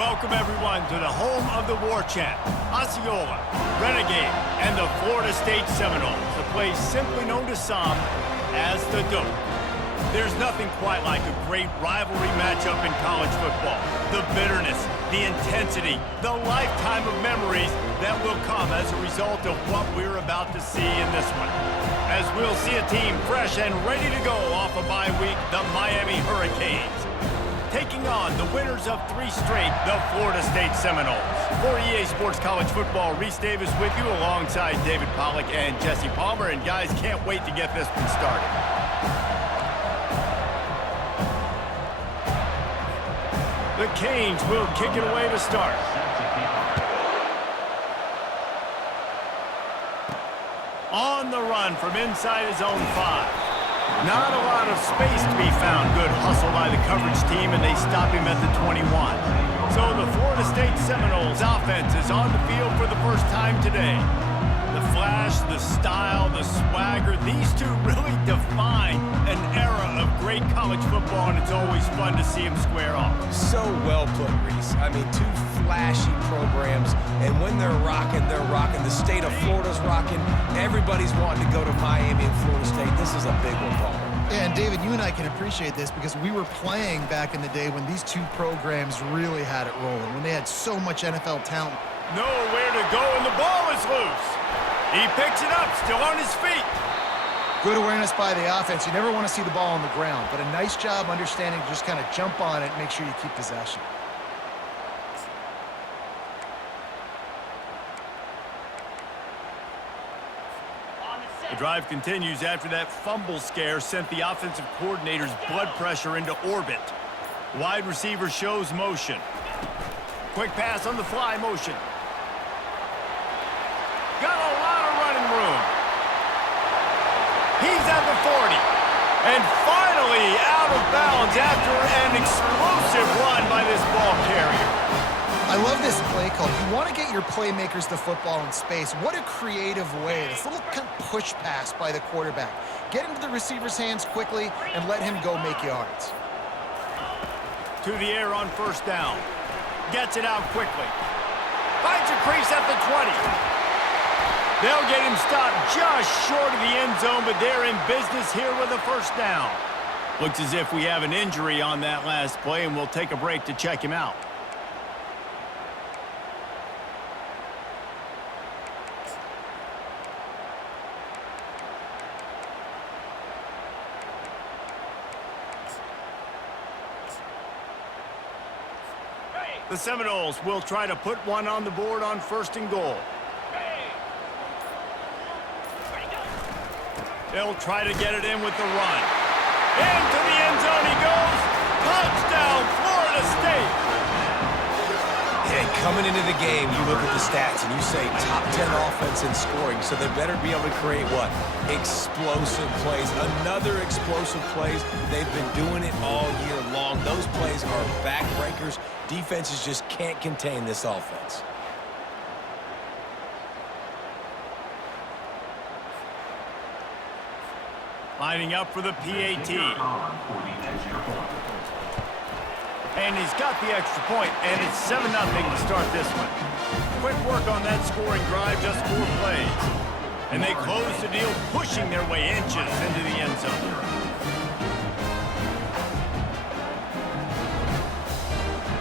Welcome, everyone, to the home of the war chant, Osceola, Renegade, and the Florida State Seminoles, a place simply known to some as the Doak. There's nothing quite like a great rivalry matchup in college football. The bitterness, the intensity, the lifetime of memories that will come as a result of what we're about to see in this one. As we'll see a team fresh and ready to go off a bye week, the Miami Hurricanes, taking on the winners of 3 straight, the Florida State Seminoles. For EA Sports College Football, Reese Davis with you alongside David Pollack and Jesse Palmer. And guys, can't wait to get this one started. The Canes will kick it away to start. On the run from inside his own 5. Not a lot of space to be found. Good hustle by the coverage team, and they stop him at the 21. So the Florida State Seminoles offense is on the field for the first time today. The flash, the style, the swagger, these two really define an era of great college football, and it's always fun to see them square off. So well put, Reese. I mean, 2 flashy programs, and when they're rocking, they're rocking. The state of Florida's rocking. Everybody's wanting to go to Miami and Florida State. This is a big one, Paul. Yeah, and David, you and I can appreciate this because we were playing back in the day when these 2 programs really had it rolling, when they had so much NFL talent. Nowhere to go, and the ball is loose. He picks it up, still on his feet. Good awareness by the offense. You never want to see the ball on the ground, but a nice job understanding to just kind of jump on it and make sure you keep possession. The drive continues after that fumble scare sent the offensive coordinator's blood pressure into orbit. Wide receiver shows motion. Quick pass on the fly motion. Got a lot of running room. He's at the 40. And finally out of bounds after an explosive run by this ball carrier. I love this play call. You want to get your playmakers the football in space. What a creative way. This little kind of push pass by the quarterback. Get into the receiver's hands quickly and let him go make yards. To the air on first down. Gets it out quickly. Finds a crease at the 20. They'll get him stopped just short of the end zone, but they're in business here with a first down. Looks as if we have an injury on that last play, and we'll take a break to check him out. The Seminoles will try to put one on the board on 1st and goal. They'll try to get it in with the run. Into the end zone he goes. Touchdown, Florida State. Hey, coming into the game, you look at the stats and you say top 10 offense in scoring, so they better be able to create what? Explosive plays. Another explosive plays. They've been doing it all year long. Those plays are backbreakers. Defenses just can't contain this offense. Lining up for the PAT. And he's got the extra point, and it's 7-0 to start this one. Quick work on that scoring drive, just 4 plays. And they close the deal, pushing their way inches into the end zone.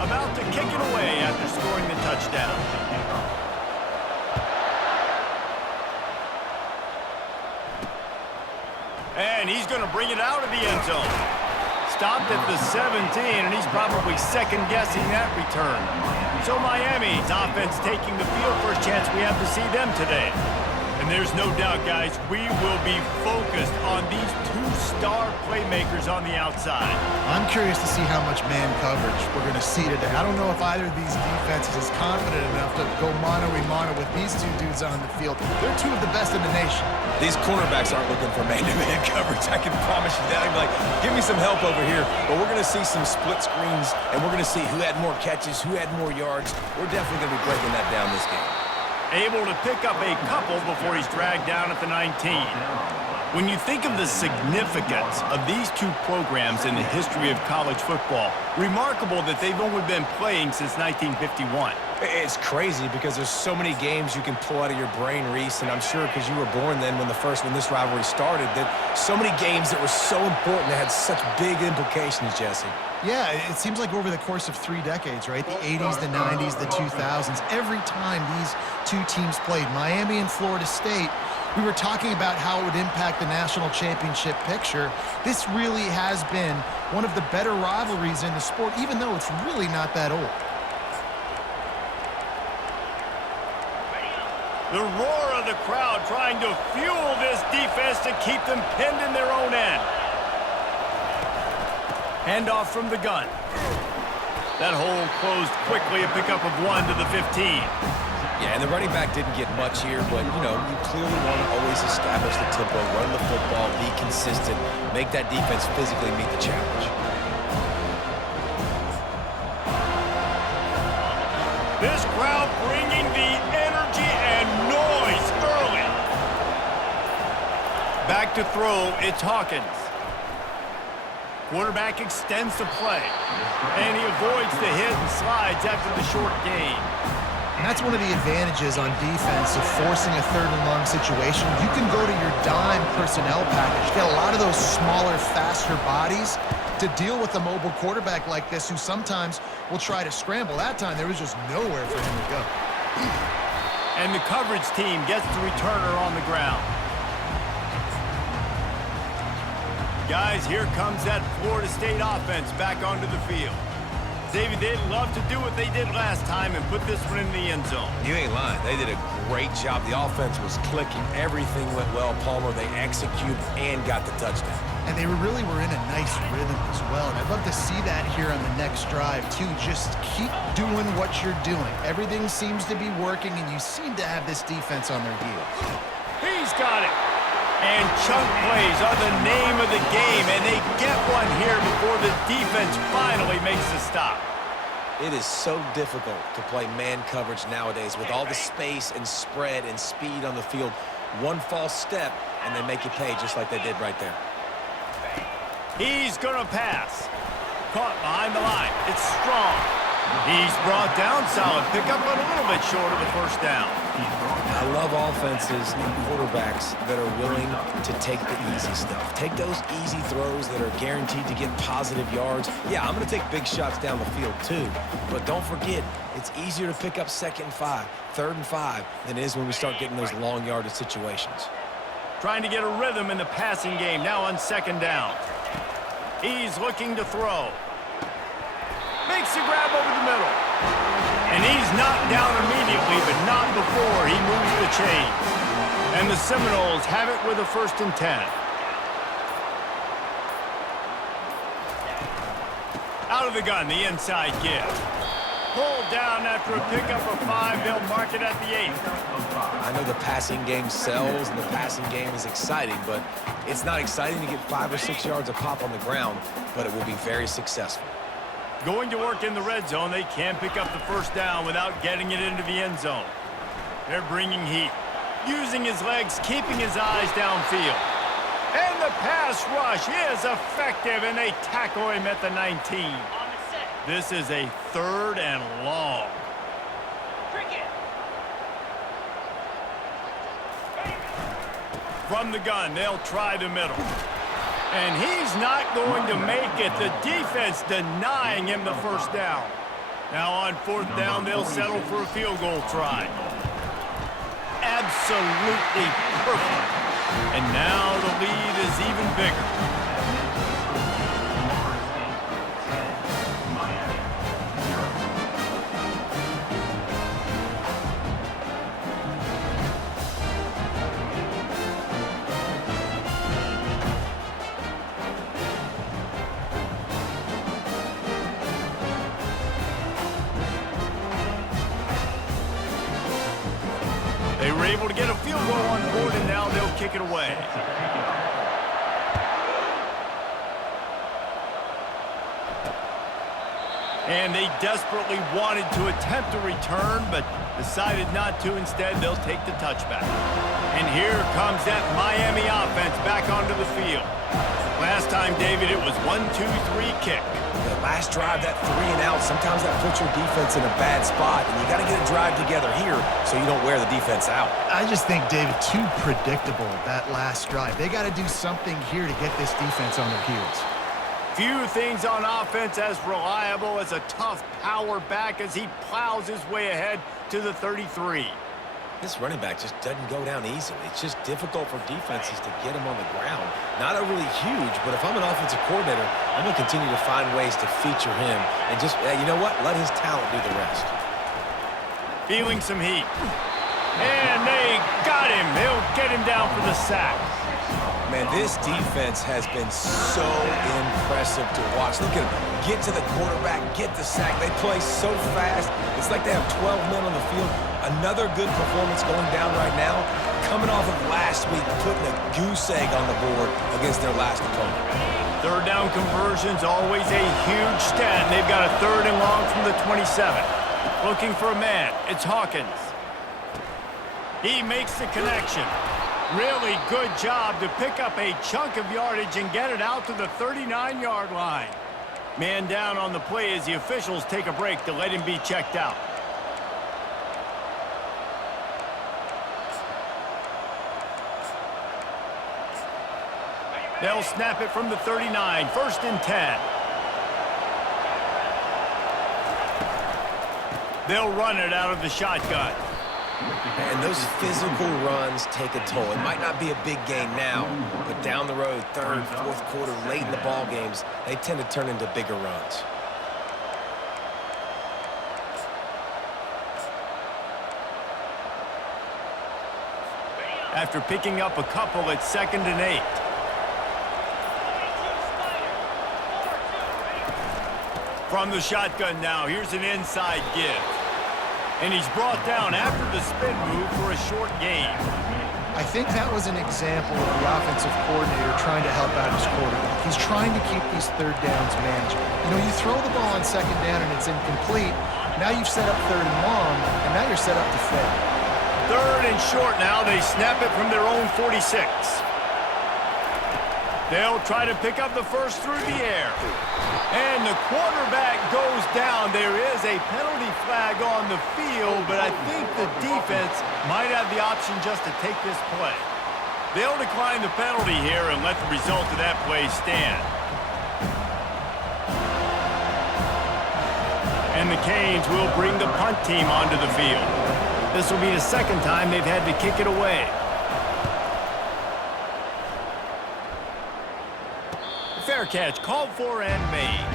About to kick it away after scoring the touchdown. And he's going to bring it out of the end zone. Stopped at the 17, and he's probably second-guessing that return. So Miami's offense taking the field. First chance we have to see them today. And there's no doubt, guys, we will be focused on these 2 star playmakers on the outside. I'm curious to see how much man coverage we're going to see today. I don't know if either of these defenses is confident enough to go mano-a-mano with these 2 dudes on the field. They're 2 of the best in the nation. These cornerbacks aren't looking for man-to-man coverage. I can promise you that. I'd be like, give me some help over here. But we're going to see some split screens, and we're going to see who had more catches, who had more yards. We're definitely going to be breaking that down this game. Able to pick up a couple before he's dragged down at the 19. When you think of the significance of these two programs in the history of college football, remarkable that they've only been playing since 1951. It's crazy because there's so many games you can pull out of your brain, Reese, and I'm sure because you were born then when this rivalry started, that so many games that were so important that had such big implications, Jesse. Yeah, it seems like over the course of 3 decades, right? The 80s, the 90s, the 2000s, every time these two teams played, Miami and Florida State, we were talking about how it would impact the national championship picture. This really has been one of the better rivalries in the sport, even though it's really not that old. The roar of the crowd trying to fuel this defense to keep them pinned in their own end. Handoff from the gun. That hole closed quickly, a pickup of 1 to the 15. Yeah, and the running back didn't get much here, but, you know, you clearly want to always establish the tempo, run the football, be consistent, make that defense physically meet the challenge. This crowd bringing the energy and noise early. Back to throw, it's Hawkins. Quarterback extends the play, and he avoids the hit and slides after the short gain. And that's one of the advantages on defense of forcing a 3rd and long situation. You can go to your dime personnel package, get a lot of those smaller, faster bodies to deal with a mobile quarterback like this who sometimes will try to scramble. That time, there was just nowhere for him to go. And the coverage team gets the returner on the ground. Guys, here comes that Florida State offense back onto the field. Davey, they'd love to do what they did last time and put this one in the end zone. You ain't lying. They did a great job. The offense was clicking. Everything went well, Palmer. They executed and got the touchdown. And they really were in a nice rhythm as well. And I'd love to see that here on the next drive, too. Just keep doing what you're doing. Everything seems to be working, and you seem to have this defense on their heels. He's got it. And chunk plays are the name of the game, and they get one here before the defense finally makes the stop. It is so difficult to play man coverage nowadays with all the space and spread and speed on the field. One false step, and they make you pay just like they did right there. He's going to pass. Caught behind the line. It's strong. He's brought down. Solid pickup, but a little bit short of the first down. I love offenses and quarterbacks that are willing to take the easy stuff. Take those easy throws that are guaranteed to get positive yards. Yeah, I'm going to take big shots down the field too. But don't forget, it's easier to pick up 2nd and 5, 3rd and 5 than it is when we start getting those long yardage situations. Trying to get a rhythm in the passing game now on 2nd down. He's looking to throw. Makes the grab over the middle. And he's knocked down immediately, but not before he moves the chain. And the Seminoles have it with a 1st and 10. Out of the gun, the inside give. Pulled down after a pickup of 5. They'll mark it at the 8. I know the passing game sells and the passing game is exciting, but it's not exciting to get 5 or 6 yards a pop on the ground, but it will be very successful. Going to work in the red zone. They can't pick up the 1st down without getting it into the end zone. They're bringing heat. Using his legs, keeping his eyes downfield. And the pass rush is effective, and they tackle him at the 19. This is a 3rd and long. From the gun, they'll try the middle. And he's not going to make it. The defense denying him the 1st down. Now on 4th down, they'll settle for a field goal try. Absolutely perfect. And now the lead is even bigger. They were able to get a field goal on the board, and now they'll kick it away. And they desperately wanted to attempt a return, but decided not to. Instead, they'll take the touchback. And here comes that Miami offense back onto the field. Last time, David, it was 1-2-3 kick. The last drive, that 3 and out, sometimes that puts your defense in a bad spot, and you got to get a drive together here so you don't wear the defense out. I just think, David, too predictable that last drive. They got to do something here to get this defense on their heels. Few things on offense as reliable as a tough power back as he plows his way ahead to the 33. This running back just doesn't go down easily. It's just difficult for defenses to get him on the ground. Not overly huge, but if I'm an offensive coordinator, I'm going to continue to find ways to feature him and just, you know what, let his talent do the rest. Feeling some heat. And they got him. They'll get him down for the sack. Man, this defense has been so impressive to watch. Look at them. Get to the quarterback, get the sack. They play so fast. It's like they have 12 men on the field. Another good performance going down right now. Coming off of last week, putting a goose egg on the board against their last opponent. Third down conversion's always a huge stat. And they've got a 3rd and long from the 27. Looking for a man. It's Hawkins. He makes the connection. Really good job to pick up a chunk of yardage and get it out to the 39-yard line. Man down on the play as the officials take a break to let him be checked out. They'll snap it from the 39, 1st and 10. They'll run it out of the shotgun. And those physical runs take a toll. It might not be a big gain now, but down the road, 3rd, 4th quarter, late in the ball games, they tend to turn into bigger runs. After picking up a couple, it's 2nd and 8. From the shotgun now, here's an inside give. And he's brought down after the spin move for a short gain. I think that was an example of the offensive coordinator trying to help out his quarterback. He's trying to keep these 3rd downs manageable. You know, you throw the ball on 2nd down and it's incomplete. Now you've set up 3rd and long, and now you're set up to fail. 3rd and short now. They snap it from their own 46. They'll try to pick up the first through the air. And the quarterback goes down. There is a penalty flag on the field, but I think the defense might have the option just to take this play. They'll decline the penalty here and let the result of that play stand. And the Canes will bring the punt team onto the field. This will be the 2nd time they've had to kick it away. Fair catch, called for and made.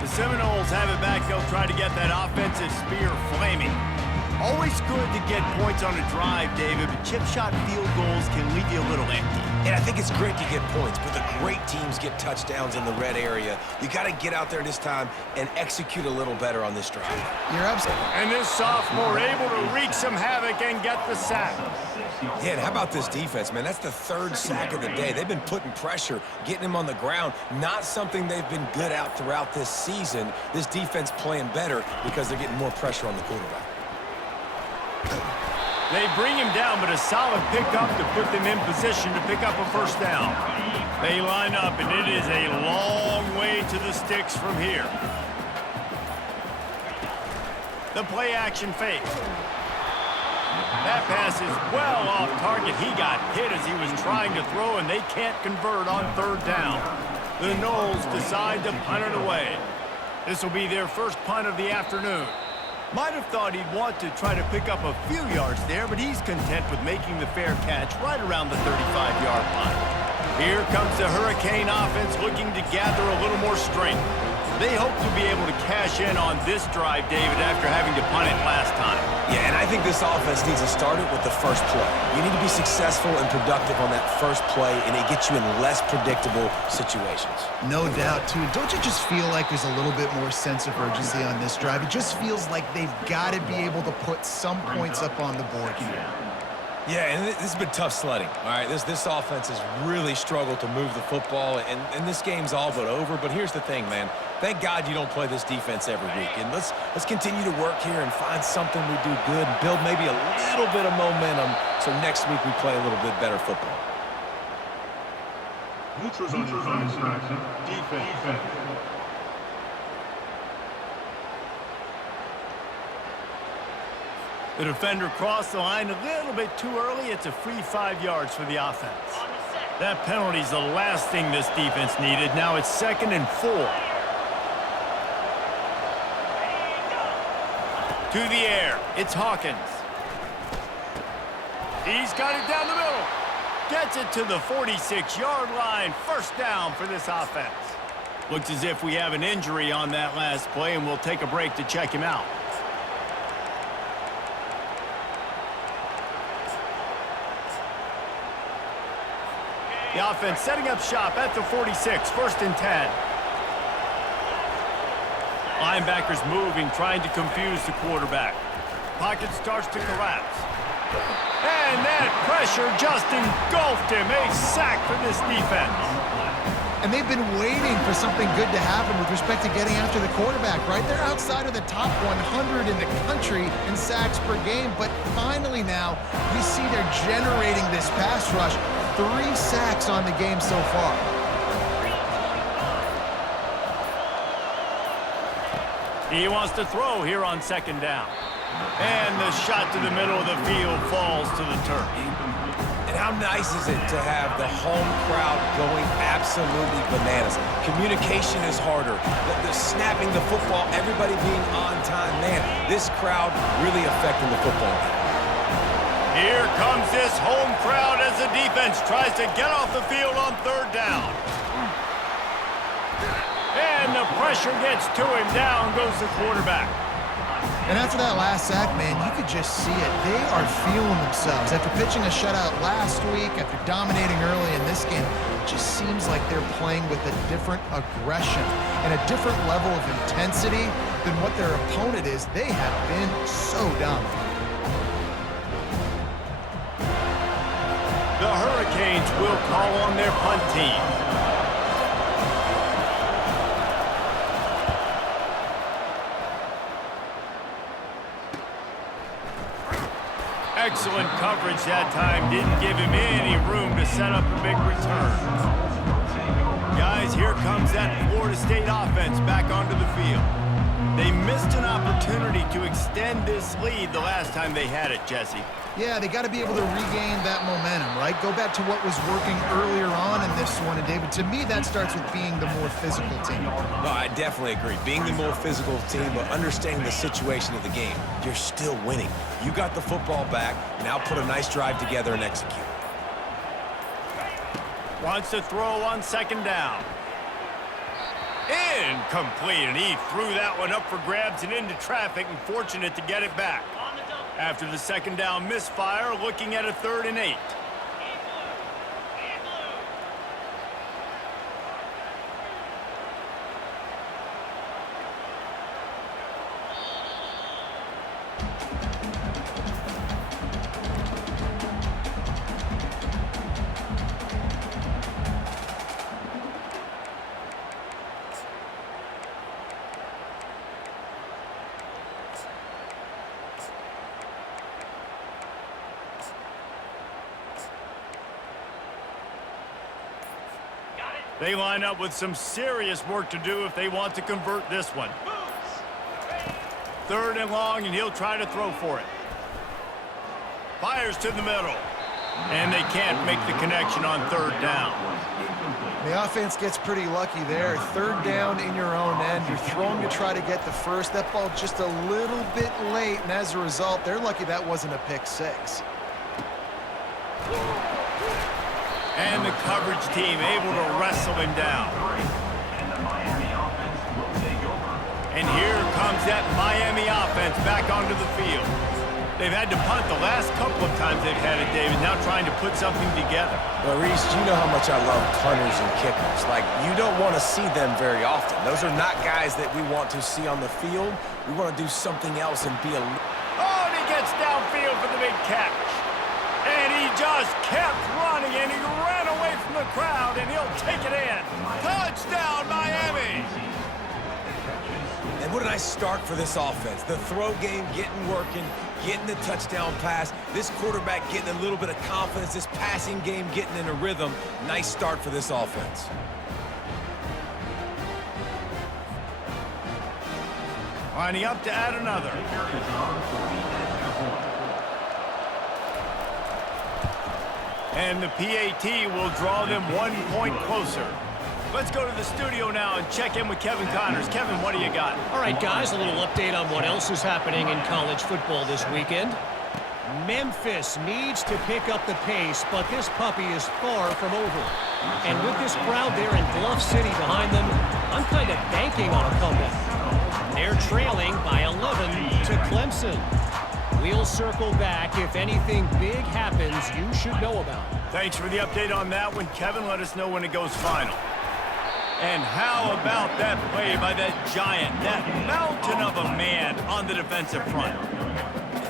The Seminoles have it back. They'll try to get that offensive spear flaming. Always good to get points on a drive, David, but chip shot field goals can leave you a little empty. And I think it's great to get points, but the great teams get touchdowns in the red area. You got to get out there this time and execute a little better on this drive. You're absolutely. And this sophomore able to wreak some havoc and get the sack. Yeah, and how about this defense, man? That's the 3rd sack of the day. They've been putting pressure, getting him on the ground. Not something they've been good at throughout this season. This defense playing better because they're getting more pressure on the quarterback. They bring him down, but a solid pickup to put them in position to pick up a 1st down. They line up, and it is a long way to the sticks from here. The play action fake. That pass is well off target. He got hit as he was trying to throw, and they can't convert on 3rd down. The Noles decide to punt it away. This will be their first punt of the afternoon. Might have thought he'd want to try to pick up a few yards there, but he's content with making the fair catch right around the 35-yard line. Here comes the Hurricane offense looking to gather a little more strength. They hope to be able to cash in on this drive, David, after having to punt it last time. Yeah, and I think this offense needs to start it with the first play. You need to be successful and productive on that first play, and it gets you in less predictable situations. No doubt, too. Don't you just feel like there's a little bit more sense of urgency on this drive? It just feels like they've got to be able to put some points up on the board here. Yeah, and this has been tough sledding, all right? This offense has really struggled to move the football, and this game's all but over. But here's the thing, man. Thank God you don't play this defense every week. And let's continue to work here and find something we do good and build maybe a little bit of momentum so next week we play a little bit better football. Defense. The defender crossed the line a little bit too early. It's a free 5 yards for the offense. That penalty's the last thing this defense needed. Now it's 2nd and 4. To the air. It's Hawkins. He's got it down the middle. Gets it to the 46-yard line. First down for this offense. Looks as if we have an injury on that last play, and we'll take a break to check him out. The offense setting up shop at the 46, 1st and 10. Linebackers moving, trying to confuse the quarterback. Pocket starts to collapse. And that pressure just engulfed him. A sack for this defense. And they've been waiting for something good to happen with respect to getting after the quarterback, right? They're outside of the top 100 in the country in sacks per game, but finally now you see they're generating this pass rush. 3 sacks on the game so far. He wants to throw here on 2nd down. And the shot to the middle of the field falls to the turf. And how nice is it to have the home crowd going absolutely bananas? Communication is harder. The snapping the football, everybody being on time. Man, this crowd really affecting the football game. Here comes this home crowd as the defense tries to get off the field on 3rd down. And the pressure gets to him. Down goes the quarterback. And after that last sack, man, you could just see it. They are feeling themselves. After pitching a shutout last week, after dominating early in this game, it just seems like they're playing with a different aggression and a different level of intensity than what their opponent is. They have been so dominant. The Hurricanes will call on their punt team. Excellent coverage that time. Didn't give him any room to set up a big return. Guys, here comes that Florida State offense back onto the field. They missed an opportunity to extend this lead the last time they had it, Jesse. Yeah, they got to be able to regain that momentum, right? Go back to what was working earlier on in this one. And, David, to me, that starts with being the more physical team. No, I definitely agree. Being the more physical team, but understanding the situation of the game. You're still winning. You got the football back. Now put a nice drive together and execute. Wants to throw on 2nd down. Incomplete, and he threw that one up for grabs and into traffic, and fortunate to get it back. After the 2nd down misfire, looking at a 3rd and 8. They line up with some serious work to do if they want to convert this one. 3rd and long, and he'll try to throw for it. Fires to the middle. And they can't make the connection on 3rd down. The offense gets pretty lucky there. 3rd down in your own end. You're throwing to try to get the first. That ball just a little bit late, and as a result, they're lucky that wasn't a pick 6. And the coverage team able to wrestle him down. And here comes that Miami offense back onto the field. They've had to punt the last couple of times they've had it, David, now trying to put something together. Well, Reese, you know how much I love punters and kickers. Like, you don't want to see them very often. Those are not guys that we want to see on the field. We want to do something else and be a... Oh, and he gets downfield for the big catch. And he just kept running, and he ran away from the crowd, and he'll take it in. Touchdown, Miami! And what a nice start for this offense. The throw game getting working, getting the touchdown pass. This quarterback getting a little bit of confidence. This passing game getting in a rhythm. Nice start for this offense. Lining up to add another. And the PAT will draw them 1 point closer. Let's go to the studio now and check in with Kevin Connors. Kevin, what do you got? All right, guys, a little update on what else is happening in college football this weekend. Memphis needs to pick up the pace, but this puppy is far from over. And with this crowd there in Bluff City behind them, I'm kind of banking on a comeback. They're trailing by 11 to Clemson. We'll circle back. If anything big happens, you should know about it. Thanks for the update on that one, Kevin. Let us know when it goes final. And how about that play by that giant, that mountain of a man on the defensive front?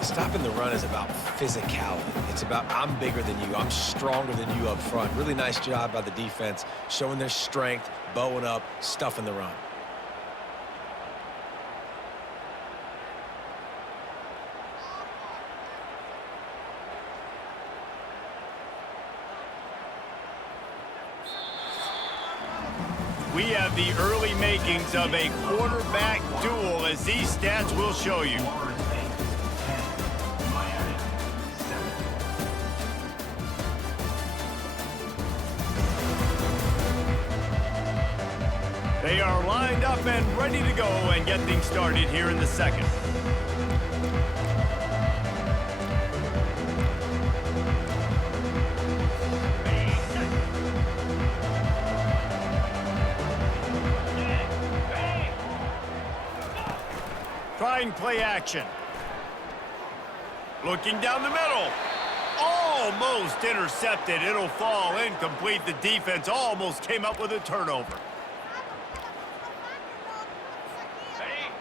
Stopping the run is about physicality. It's about I'm bigger than you. I'm stronger than you up front. Really nice job by the defense, showing their strength, bowing up, stuffing the run. We have the early makings of a quarterback duel, as these stats will show you. They are lined up and ready to go and get things started here in the second. Trying play action. Looking down the middle. Almost intercepted. It'll fall incomplete. The defense almost came up with a turnover.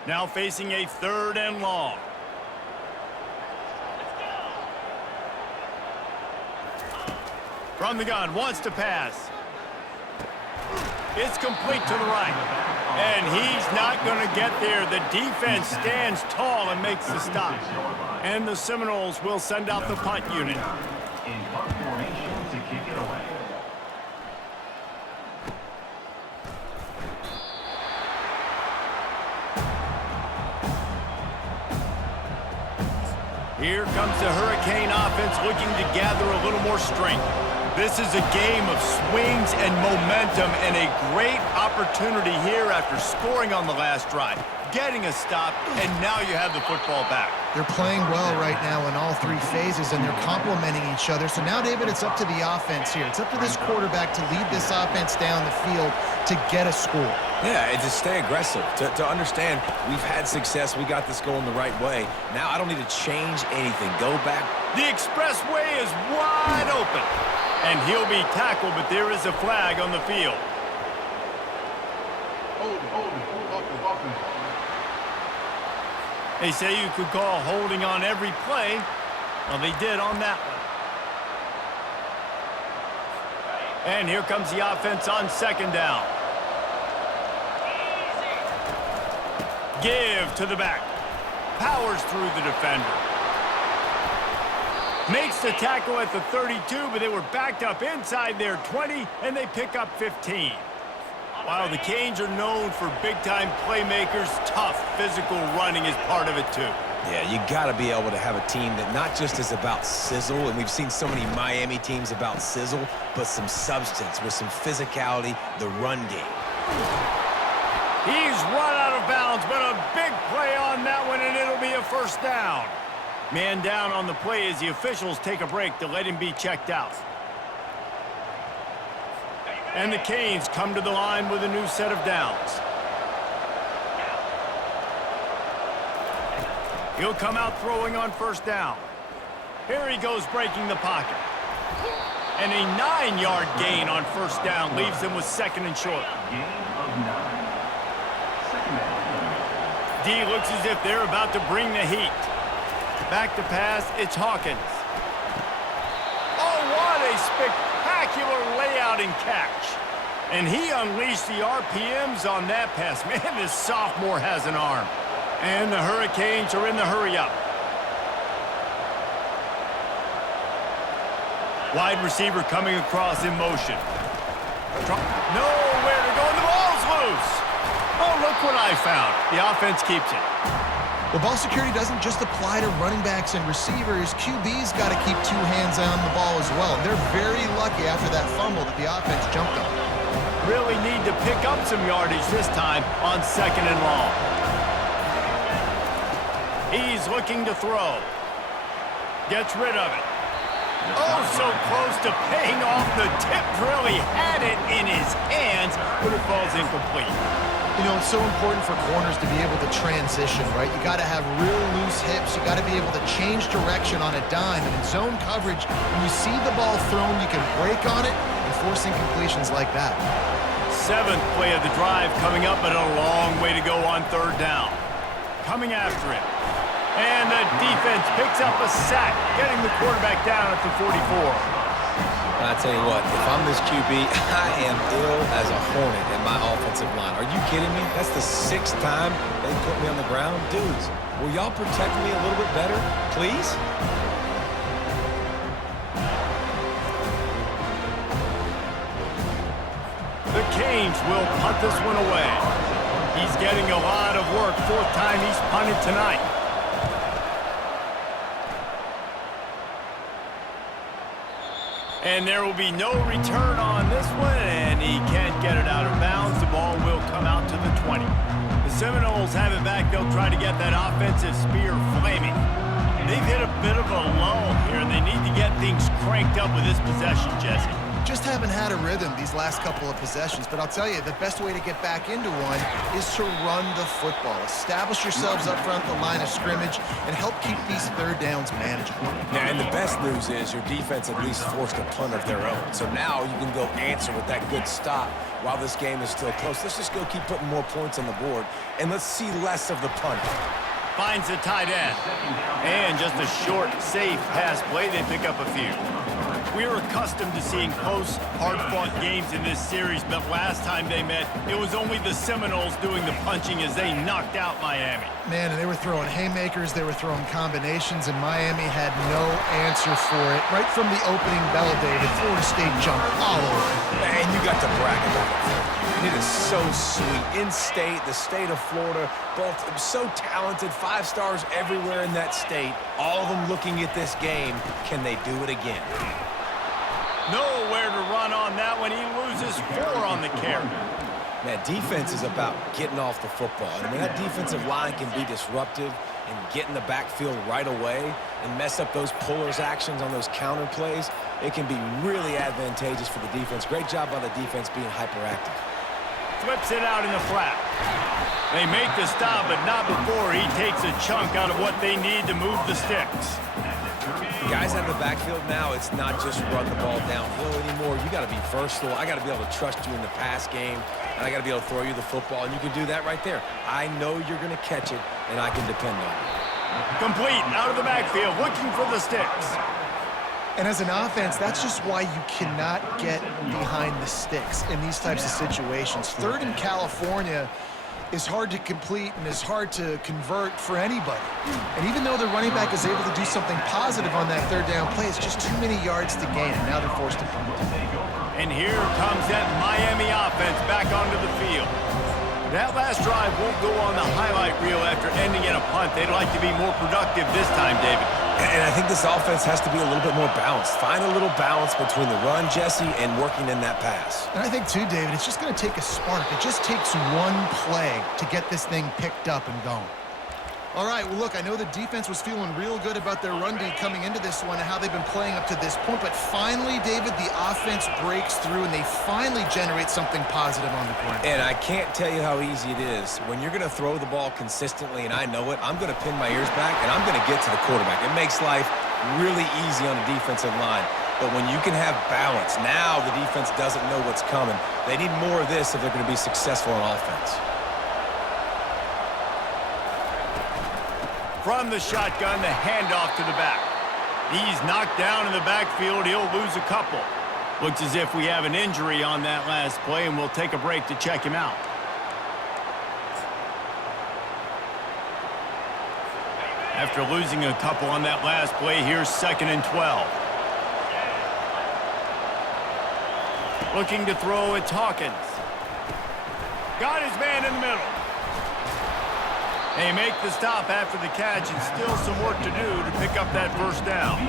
Now facing a 3rd and long. From the gun, wants to pass. It's complete to the right. And he's not going to get there. The defense stands tall and makes the stop. And the Seminoles will send out the punt unit. In punt formation to kick it away. Here comes the Hurricane offense looking to gather a little more strength. This is a game of swings and momentum, and a great opportunity here after scoring on the last drive, getting a stop, and now you have the football back. They're playing well right now in all 3 phases, and they're complementing each other. So now, David, it's up to the offense here. It's up to this quarterback to lead this offense down the field to get a score. Yeah, and to stay aggressive, to understand we've had success, we got this going the right way. Now I don't need to change anything. Go back. The expressway is wide open, and he'll be tackled, but there is a flag on the field. They say you could call holding on every play. Well, they did on that one. And here comes the offense on 2nd down. Give to the back. Powers through the defender. Makes the tackle at the 32, but they were backed up inside their 20, and they pick up 15. While the Canes are known for big-time playmakers, tough physical running is part of it too. Yeah, you got to be able to have a team that not just is about sizzle, and we've seen so many Miami teams about sizzle, but some substance with some physicality, the run game. He's run out of bounds, but a big play on that one, and it'll be a 1st down. Man down on the play as the officials take a break to let him be checked out. And the Canes come to the line with a new set of downs. He'll come out throwing on 1st down. Here he goes breaking the pocket. And a 9-yard gain on 1st down leaves them with 2nd and short. Gain of 9. 2nd down. D looks as if they're about to bring the heat. Back to pass, it's Hawkins. spectacular layout and catch. And he unleashed the RPMs on that pass. Man, this sophomore has an arm. And the Hurricanes are in the hurry-up. Wide receiver coming across in motion. Nowhere to go, and the ball's loose. Oh, look what I found. The offense keeps it. Well, ball security doesn't just apply to running backs and receivers. QB's got to keep two hands on the ball as well. And they're very lucky after that fumble that the offense jumped on. Really need to pick up some yardage this time on 2nd and long. He's looking to throw. Gets rid of it. Oh, so close to paying off. The tip really had it in his hands, but it falls incomplete. You know, it's so important for corners to be able to transition, right? You got to have real loose hips. You got to be able to change direction on a dime. And in zone coverage, when you see the ball thrown, you can break on it and force incompletions like that. 7th play of the drive coming up, but a long way to go on 3rd down. Coming after it. And the defense picks up a sack, getting the quarterback down at the 44. I tell you what, if I'm this QB, I am ill as a hornet in my offensive line. Are you kidding me? That's the 6th time they put me on the ground. Dudes, will y'all protect me a little bit better, please? The Canes will punt this one away. He's getting a lot of work. 4th time he's punted tonight. And there will be no return on this one, and he can't get it out of bounds. The ball will come out to the 20. The Seminoles have it back. They'll try to get that offensive spear flaming. They've hit a bit of a lull here, and they need to get things cranked up with this possession, Jesse. Just haven't had a rhythm these last couple of possessions, but I'll tell you, the best way to get back into one is to run the football. Establish yourselves up front the line of scrimmage and help keep these 3rd downs manageable. Yeah, and the best news is your defense at least forced a punt of their own. So now you can go answer with that good stop while this game is still close. Let's just go keep putting more points on the board, and let's see less of the punt. Finds the tight end. And just a short, safe pass play. They pick up a few. We're accustomed to seeing close, hard-fought games in this series, but last time they met, it was only the Seminoles doing the punching as they knocked out Miami. Man, and they were throwing haymakers, they were throwing combinations, and Miami had no answer for it. Right from the opening bell, David, Florida State jumped all over it. Man, you got to brag about it. It is so sweet. In-state, the state of Florida, both so talented, 5 stars everywhere in that state, all of them looking at this game. Can they do it again? Nowhere to run on that one. He loses 4 on the carry. Man, defense is about getting off the football. And when that defensive line can be disruptive and get in the backfield right away and mess up those pullers actions on those counter plays, it can be really advantageous for the defense. Great job by the defense being hyperactive. Flips it out in the flat. They make the stop, but not before he takes a chunk out of what they need to move the sticks. Guys out of the backfield now, it's not just run the ball downhill anymore. You got to be versatile. I got to be able to trust you in the pass game, and I got to be able to throw you the football, and you can do that right there. I know you're going to catch it, and I can depend on it. Complete, out of the backfield, looking for the sticks. And as an offense, that's just why you cannot get behind the sticks in these types of situations. 3rd in California is hard to complete and is hard to convert for anybody. And even though the running back is able to do something positive on that 3rd down play, it's just too many yards to gain, and now they're forced to punt. And here comes that Miami offense back onto the field. That last drive won't go on the highlight reel after ending in a punt. They'd like to be more productive this time, David. And I think this offense has to be a little bit more balanced. Find a little balance between the run, Jesse, and working in that pass. And I think, too, David, it's just going to take a spark. It just takes one play to get this thing picked up and going. All right, well, look, I know the defense was feeling real good about their run D coming into this one and how they've been playing up to this point. But finally, David, the offense breaks through and they finally generate something positive on the ground. And I can't tell you how easy it is. When you're going to throw the ball consistently, and I know it, I'm going to pin my ears back, and I'm going to get to the quarterback. It makes life really easy on the defensive line. But when you can have balance, now the defense doesn't know what's coming. They need more of this if they're going to be successful on offense. From the shotgun, the handoff to the back. He's knocked down in the backfield. He'll lose a couple. Looks as if we have an injury on that last play, and we'll take a break to check him out. After losing a couple on that last play, here's 2nd and 12. Looking to throw, it's Hawkins. Got his man in the middle. They make the stop after the catch, and still some work to do to pick up that first down.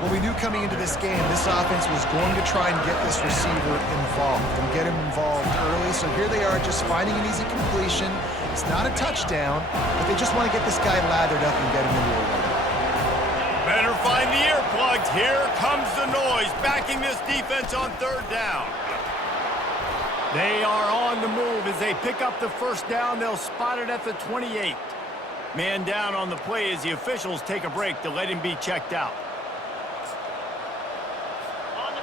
Well, we knew coming into this game, this offense was going to try and get this receiver involved and get him involved early. So here they are just finding an easy completion. It's not a touchdown, but they just want to get this guy lathered up and get him into a run. Better find the earplugs. Here comes the noise, backing this defense on 3rd down. They are on the move as they pick up the first down. They'll spot it at the 28. Man down on the play as the officials take a break to let him be checked out.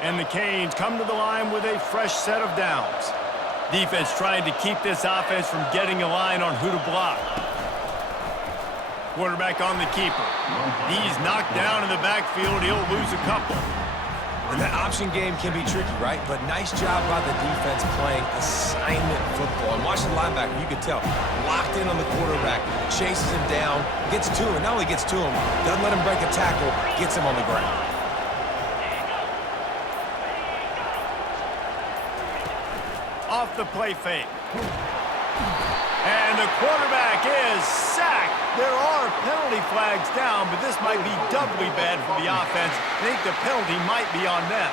And the Canes come to the line with a fresh set of downs. Defense trying to keep this offense from getting a line on who to block. Quarterback on the keeper. He's knocked down in the backfield. He'll lose a couple. And that option game can be tricky, right? But nice job by the defense playing assignment football. And watch the linebacker, you can tell, locked in on the quarterback, chases him down, gets to him, not only gets to him, doesn't let him break a tackle, gets him on the ground. Off the play fake. And the quarterback is sacked. There are penalty flags down, but this might be doubly bad for the offense. I think the penalty might be on them.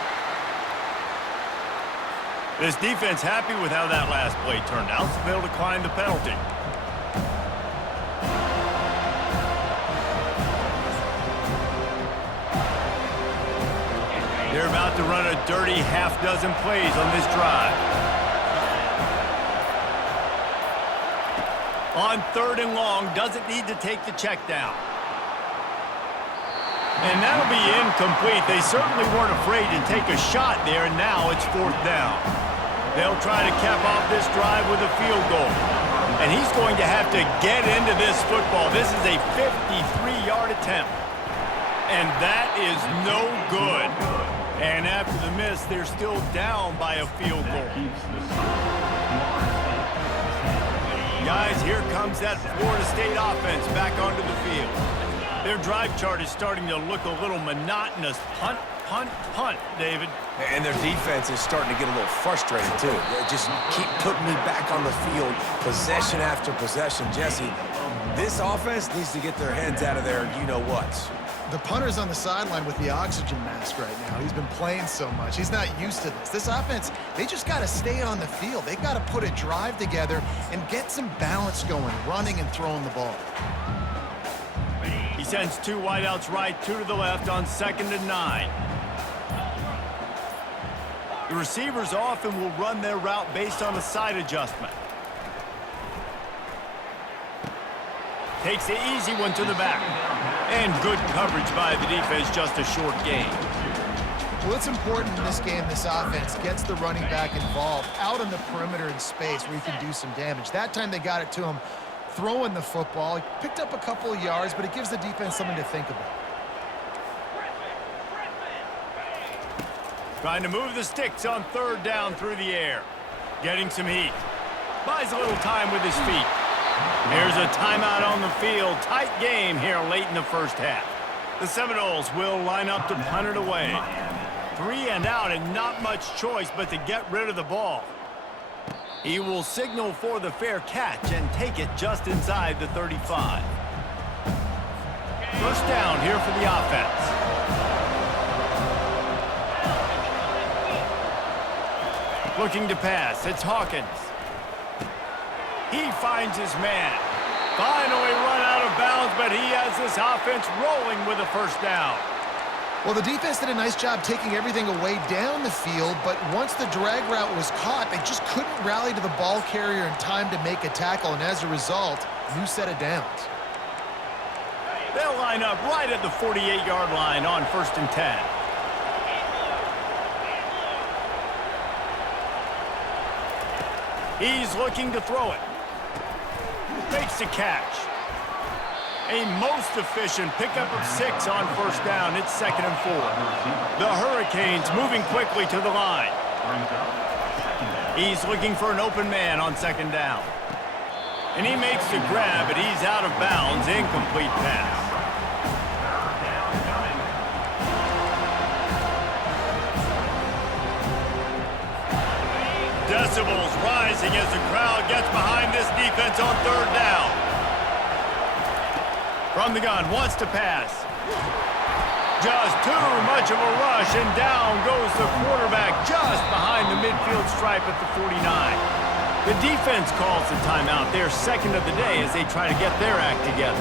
This defense happy with how that last play turned out, so they'll decline the penalty. They're about to run a dirty half-dozen plays on this drive. On 3rd and long, doesn't need to take the check down. And that'll be incomplete. They certainly weren't afraid to take a shot there, and now it's 4th down. They'll try to cap off this drive with a field goal. And he's going to have to get into this football. This is a 53-yard attempt. And that is no good. And after the miss, they're still down by a field goal. Guys, here comes that Florida State offense back onto the field. Their drive chart is starting to look a little monotonous. Punt, punt, punt, David. And their defense is starting to get a little frustrated, too. They just keep putting me back on the field, possession after possession. Jesse, this offense needs to get their heads out of their you-know-whats. The punter's on the sideline with the oxygen mask right now. He's been playing so much. He's not used to this. This offense, they just got to stay on the field. They've got to put a drive together and get some balance going, running and throwing the ball. He sends 2 wideouts right, 2 to the left on 2nd and 9. The receivers often will run their route based on a side adjustment. Takes the easy one to the back. And good coverage by the defense, just a short gain. Well, it's important in this game, this offense gets the running back involved out on the perimeter in space where he can do some damage. That time they got it to him throwing the football. He picked up a couple of yards, but it gives the defense something to think about. Trying to move the sticks on 3rd down through the air. Getting some heat. Buys a little time with his feet. Here's a timeout on the field. Tight game here late in the first half. The Seminoles will line up to punt it away. 3 and out and not much choice but to get rid of the ball. He will signal for the fair catch and take it just inside the 35. First down here for the offense. Looking to pass, it's Hawkins. He finds his man. Finally run out of bounds, but he has this offense rolling with a first down. Well, the defense did a nice job taking everything away down the field, but once the drag route was caught, they just couldn't rally to the ball carrier in time to make a tackle, and as a result, new set of downs. They'll line up right at the 48-yard line on 1st and 10. He's looking to throw it. Makes the catch. A most efficient pickup of 6 on first down. It's 2nd and 4. The Hurricanes moving quickly to the line. He's looking for an open man on 2nd down. And he makes the grab, but he's out of bounds. Incomplete pass. Decibels rising as the crowd gets behind this defense on 3rd down. From the gun, wants to pass. Just too much of a rush, and down goes the quarterback just behind the midfield stripe at the 49. The defense calls the timeout, their 2nd of the day, as they try to get their act together.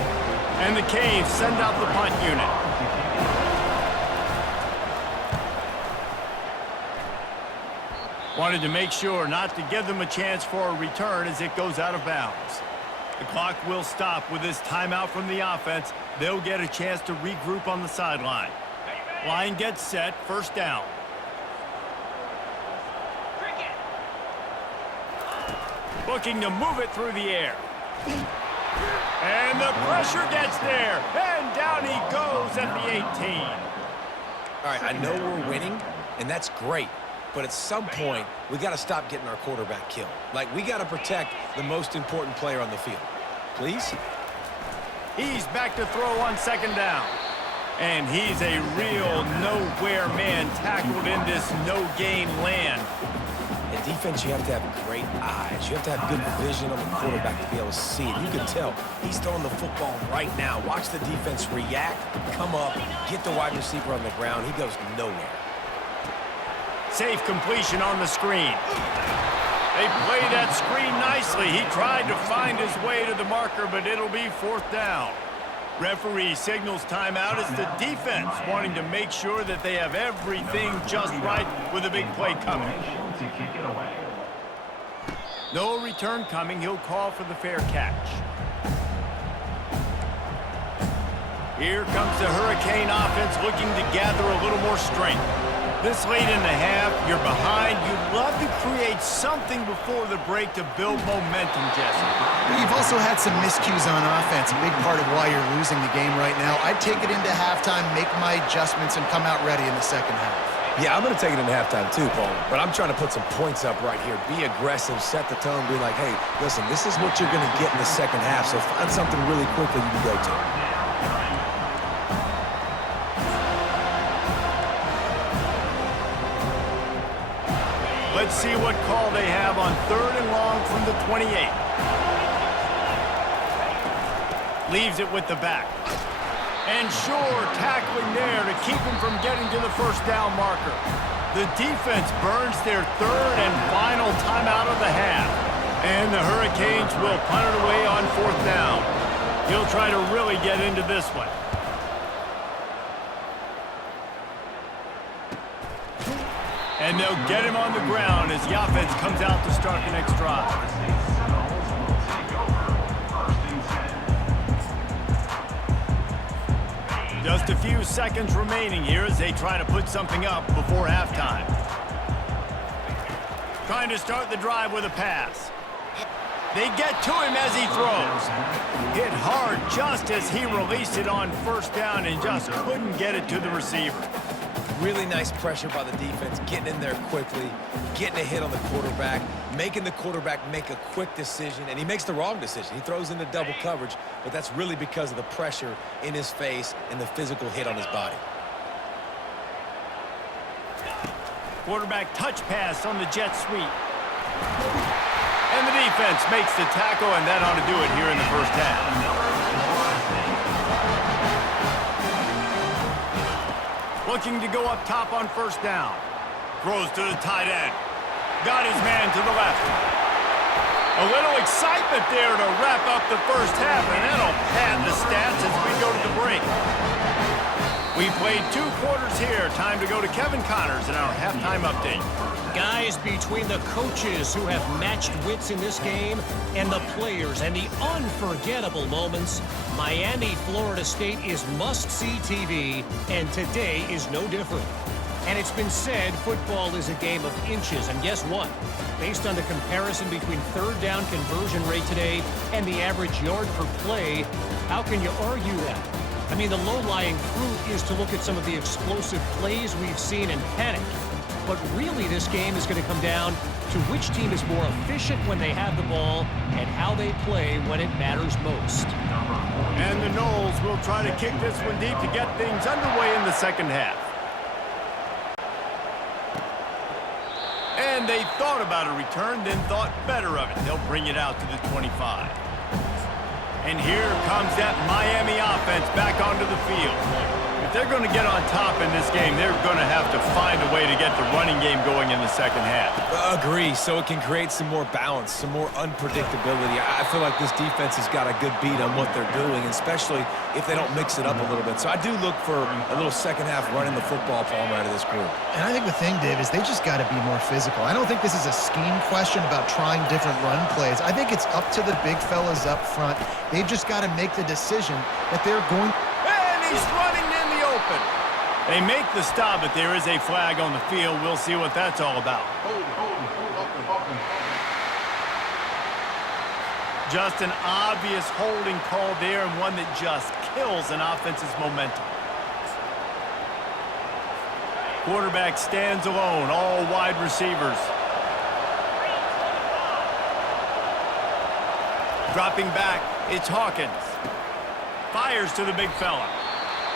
And the Caves send out the punt unit. Wanted to make sure not to give them a chance for a return as it goes out of bounds. The clock will stop with this timeout from the offense. They'll get a chance to regroup on the sideline. Line gets set, 1st down. Looking to move it through the air. And the pressure gets there. And down he goes at the 18. All right, I know we're winning, and that's great. But at some point, we got to stop getting our quarterback killed. Like, we got to protect the most important player on the field. Please? He's back to throw on 2nd down. And he's a real nowhere man tackled in this no-gain land. In defense, you have to have great eyes. You have to have good vision on the quarterback to be able to see it. You can tell he's throwing the football right now. Watch the defense react, come up, get the wide receiver on the ground. He goes nowhere. Safe completion on the screen. They play that screen nicely. He tried to find his way to the marker, but it'll be 4th down. Referee signals timeout as the defense wanting to make sure that they have everything just right with a big play coming. No return coming. He'll call for the fair catch. Here comes the Hurricane offense looking to gather a little more strength. This late in the half, you're behind. You'd love to create something before the break to build momentum, Jesse. But you've also had some miscues on offense, a big part of why you're losing the game right now. I'd take it into halftime, make my adjustments, and come out ready in the 2nd half. Yeah, I'm going to take it into halftime too, Paul. But I'm trying to put some points up right here. Be aggressive, set the tone, be like, hey, listen, this is what you're going to get in the 2nd half, so find something really quickly you can go to. Let's see what call they have on 3rd and long from the 28. Leaves it with the back. And sure, tackling there to keep him from getting to the 1st down marker. The defense burns their 3rd and final timeout of the half. And the Hurricanes will punt it away on 4th down. He'll try to really get into this one. And they'll get him on the ground as the offense comes out to start the next drive. Just a few seconds remaining here as they try to put something up before halftime. Trying to start the drive with a pass. They get to him as he throws. Hit hard just as he released it on 1st down and just couldn't get it to the receiver. Really nice pressure by the defense, getting in there quickly, getting a hit on the quarterback, making the quarterback make a quick decision, and he makes the wrong decision. He throws into double coverage, but that's really because of the pressure in his face and the physical hit on his body. Quarterback touch pass on the jet sweep. And the defense makes the tackle, and that ought to do it here in the 1st half. Looking to go up top on 1st down. Throws to the tight end. Got his man to the left. A little excitement there to wrap up the 1st half, and that'll pad the stats as we go to the break. We played 2 quarters here. Time to go to Kevin Connors in our halftime update. Guys, between the coaches who have matched wits in this game and the players and the unforgettable moments, Miami, Florida State is must-see TV, and today is no different. And it's been said football is a game of inches, and guess what? Based on the comparison between third down conversion rate today and the average yard per play, how can you argue that? I mean, the low-lying fruit is to look at some of the explosive plays we've seen and panic. But really, this game is going to come down to which team is more efficient when they have the ball and how they play when it matters most. And the Noles will try to kick this one deep to get things underway in the second half. And they thought about a return, then thought better of it. They'll bring it out to the 25. And here comes that Miami offense back onto the field. If they're going to get on top in this game, they're going to have to find a way to get the running game going in the second half. Agree, so it can create some more balance, some more unpredictability. I feel like this defense has got a good beat on what they're doing, especially if they don't mix it up a little bit. So I do look for a little second half running the football palm out of this group. And I think the thing, Dave, is they just got to be more physical. I don't think this is a scheme question about trying different run plays. I think it's up to the big fellas up front. They've just got to make the decision that they're going. And he's running in the open. They make the stop, but there is a flag on the field. We'll see what that's all about. Just an obvious holding call there, and one that just kills an offense's momentum. Quarterback stands alone, all wide receivers. Dropping back, it's Hawkins. Fires to the big fella.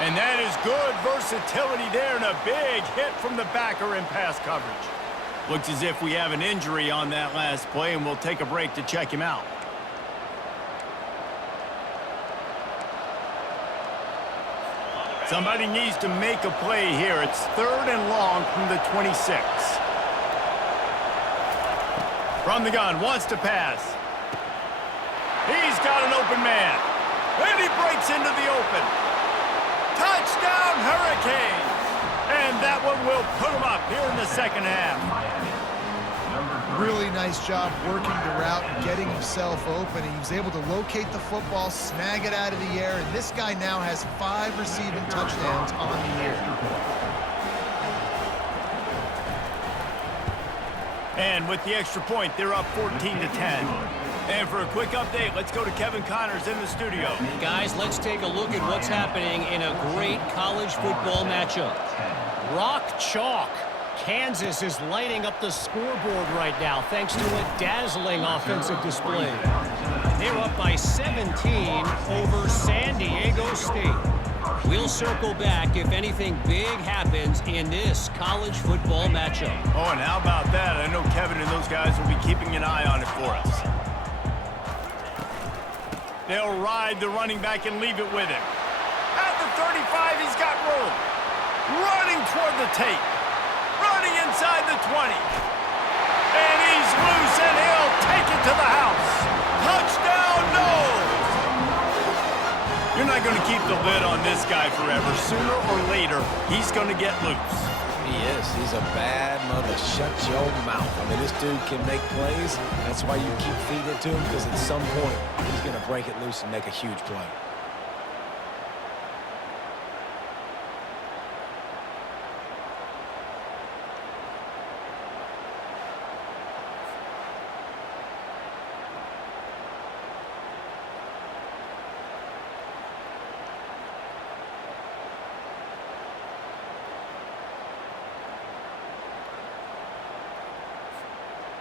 And that is good versatility there, and a big hit from the backer in pass coverage. Looks as if we have an injury on that last play, and we'll take a break to check him out. Somebody needs to make a play here. It's 3rd and long from the 26. From the gun, wants to pass. He's got an open man. And he breaks into the open. Touchdown, Hurricanes! And that one will put them up here in the second half. Really nice job working the route and getting himself open. He was able to locate the football, snag it out of the air, and this guy now has 5 receiving touchdowns on the year. And with the extra point, they're up 14-10. And for a quick update, let's go to Kevin Connors in the studio. Guys, let's take a look at what's happening in a great college football matchup. Rock chalk. Kansas is lighting up the scoreboard right now thanks to a dazzling offensive display. They're up by 17 over San Diego State. We'll circle back if anything big happens in this college football matchup. Oh, and how about that? I know Kevin and those guys will be keeping an eye on it for us. They'll ride the running back and leave it with him. At the 35, he's got room. Running toward the tape. Running inside the 20. And he's loose, and he'll take it to the house. Touchdown, Noles! You're not going to keep the lid on this guy forever. Sooner or later, he's going to get loose. He is. He's a bad mother. Shut your mouth. I mean, this dude can make plays. That's why you keep feeding it to him, because at some point, he's going to break it loose and make a huge play.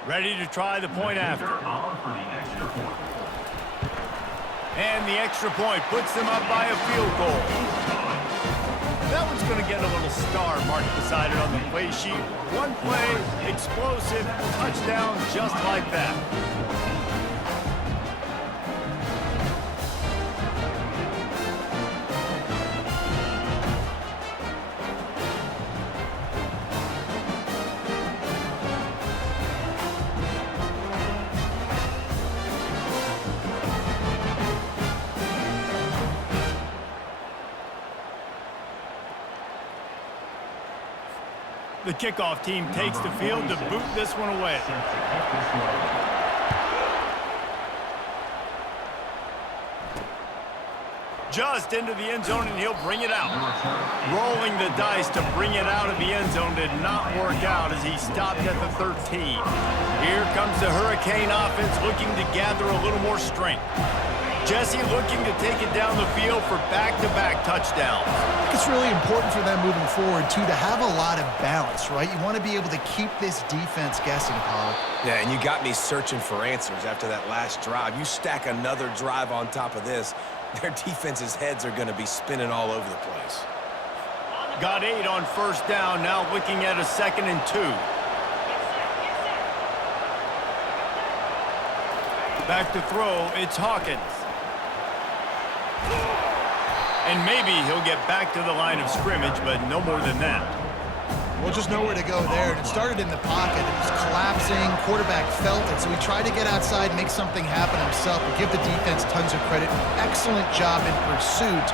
Ready to try the point after. And the extra point puts them up by a field goal. That one's going to get a little star marked beside it on the play sheet. One play, explosive, touchdown just like that. The kickoff team takes the field to boot this one away. just into the end zone, and he'll bring it out. Rolling the dice to bring it out of the end zone did not work out as he stopped at the 13. Here comes the Hurricane offense looking to gather a little more strength. Jesse looking to take it down the field for back-to-back touchdowns. I think it's really important for them moving forward, too, to have a lot of balance, right? You want to be able to keep this defense guessing, Paul. Yeah, and you got me searching for answers after that last drive. You stack another drive on top of this, their defense's heads are going to be spinning all over the place. Got 8 on first down, now looking at a 2nd and 2. Back to throw, it's Hawkins. And maybe he'll get back to the line of scrimmage, but no more than that. Well, just nowhere to go there. And it started in the pocket. It was collapsing. Quarterback felt it, so he tried to get outside, make something happen himself, but give the defense tons of credit. Excellent job in pursuit.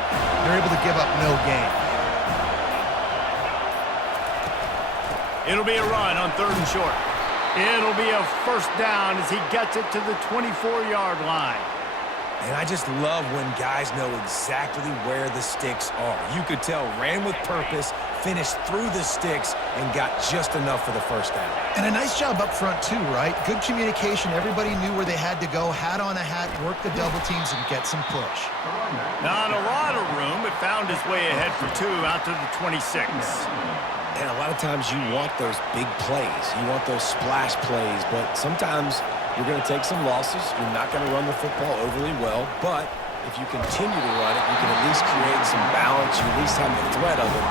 They're able to give up no gain. It'll be a run on 3rd and short. It'll be a first down as he gets it to the 24-yard line. And I just love when guys know exactly where the sticks are. You could tell ran with purpose, finished through the sticks, and got just enough for the first down. And a nice job up front, too, right? Good communication. Everybody knew where they had to go. Hat on a hat, work the double teams, and get some push. Not a lot of room, but found his way ahead for 2 out to the 26. And a lot of times you want those big plays. You want those splash plays, but sometimes you're going to take some losses. You're not going to run the football overly well, but if you continue to run it, you can at least create some balance. You at least have the threat of it.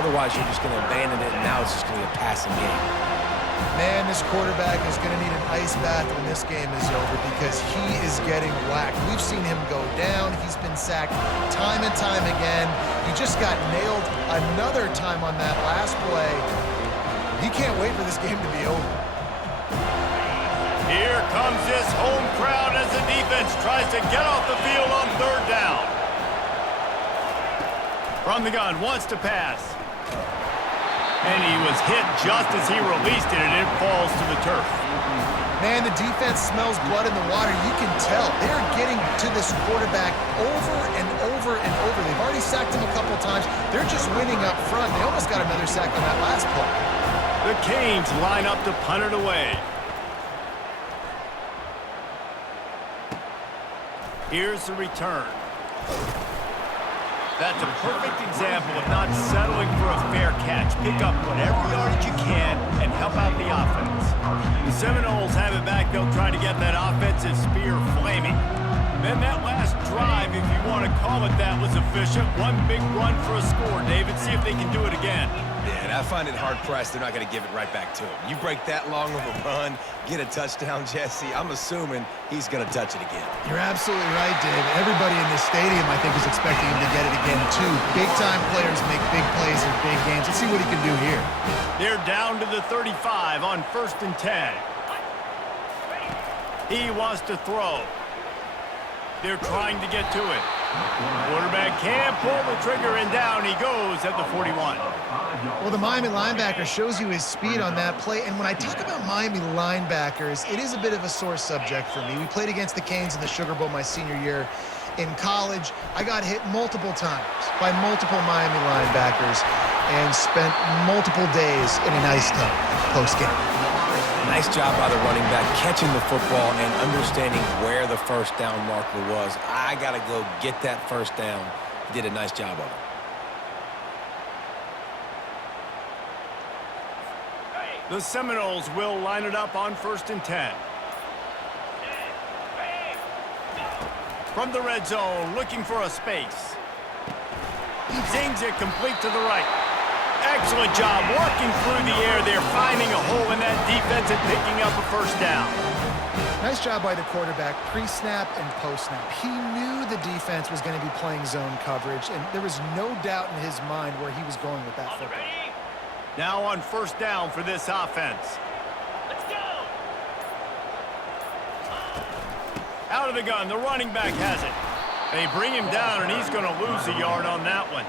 Otherwise, you're just going to abandon it, and now it's just going to be a passing game. Man, this quarterback is going to need an ice bath when this game is over because he is getting whacked. We've seen him go down. He's been sacked time and time again. He just got nailed another time on that last play. He can't wait for this game to be over. Here comes this home crowd as the defense tries to get off the field on 3rd down. From the gun, wants to pass. And he was hit just as he released it, and it falls to the turf. Man, the defense smells blood in the water. You can tell. They're getting to this quarterback over and over and over. They've already sacked him a couple times. They're just winning up front. They almost got another sack on that last play. The Canes line up to punt it away. Here's the return. That's a perfect example of not settling for a fair catch. Pick up whatever yardage you can and help out the offense. The Seminoles have it back. They'll try to get that offensive spear flaming. Then that last drive, if you want to call it that, was efficient. One big run for a score, David. See if they can do it again. Yeah, and I find it hard-pressed they're not going to give it right back to him. You break that long of a run, get a touchdown, Jesse, I'm assuming he's going to touch it again. You're absolutely right, Dave. Everybody in this stadium, I think, is expecting him to get it again, too. Big-time players make big plays in big games. Let's see what he can do here. They're down to the 35 on 1st and 10. He wants to throw. They're trying to get to it. Quarterback can't pull the trigger, and down he goes at the 41. Well, the Miami linebacker shows you his speed on that play. And when I talk about Miami linebackers, it is a bit of a sore subject for me. We played against the Canes in the Sugar Bowl my senior year in college. I got hit multiple times by multiple Miami linebackers and spent multiple days in an ice tub post-game. Nice job by the running back, catching the football and understanding where the first down marker was. I got to go get that first down. He did a nice job of it. The Seminoles will line it up on 1st and 10. From the red zone, looking for a space. Zings it complete to the right. Excellent job working through the air. They're finding a hole in that defense and picking up a first down. Nice job by the quarterback, pre-snap and post-snap. He knew the defense was going to be playing zone coverage, and there was no doubt in his mind where he was going with that football. Now on 1st down for this offense. Let's go! Out of the gun, the running back has it. They bring him down, and he's going to lose a yard on that one.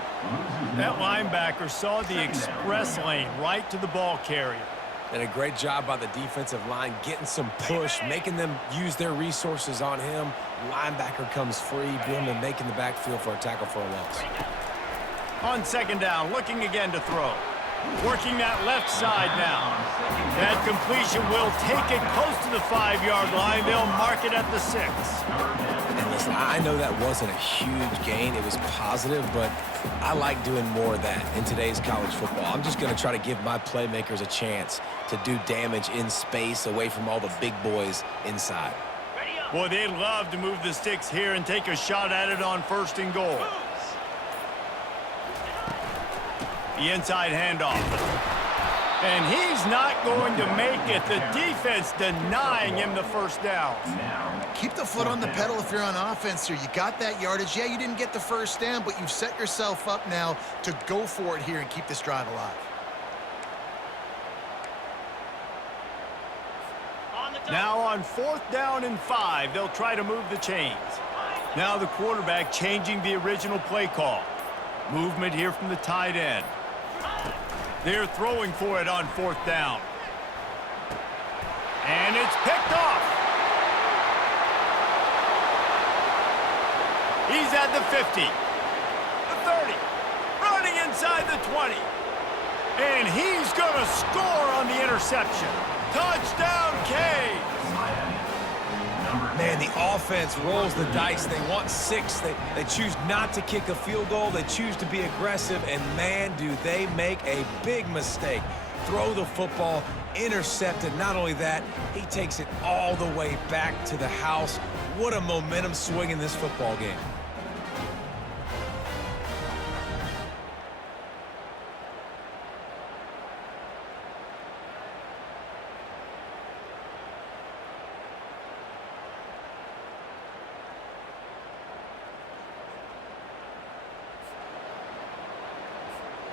That linebacker saw the express lane right to the ball carrier. And a great job by the defensive line, getting some push, making them use their resources on him. Linebacker comes free, boom, and making the backfield for a tackle for a loss. On second down, looking again to throw. Working that left side now. That completion will take it close to the 5-yard line. They'll mark it at the 6. And listen, I know that wasn't a huge gain. It was positive, but I like doing more of that in today's college football. I'm just going to try to give my playmakers a chance to do damage in space away from all the big boys inside. Boy, they'd love to move the sticks here and take a shot at it on 1st and goal. The inside handoff. And he's not going to make it. The defense denying him the 1st down. Keep the foot on the pedal if you're on offense here. You got that yardage. Yeah, you didn't get the 1st down, but you've set yourself up now to go for it here and keep this drive alive. Now on 4th down and 5, they'll try to move the chains. Now the quarterback changing the original play call. Movement here from the tight end. They're throwing for it on 4th down. And it's picked off. He's at the 50, the 30, running inside the 20. And he's going to score on the interception. Touchdown, Canes! Man, the offense rolls the dice. They want 6. They choose not to kick a field goal. They choose to be aggressive, and man, do they make a big mistake. Throw the football, intercepted. Not only that, he takes it all the way back to the house. What a momentum swing in this football game.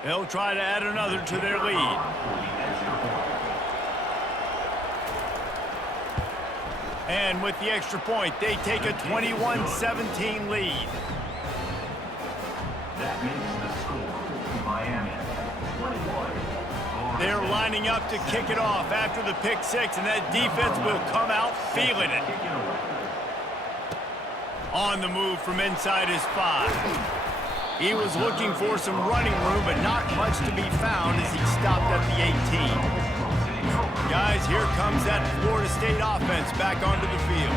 They'll try to add another to their lead. And with the extra point, they take a 21-17 lead. That makes the score Miami 21. They're lining up to kick it off after the pick 6, and that defense will come out feeling it. On the move from inside his 5. He was looking for some running room, but not much to be found as he stopped at the 18. Guys, here comes that Florida State offense back onto the field.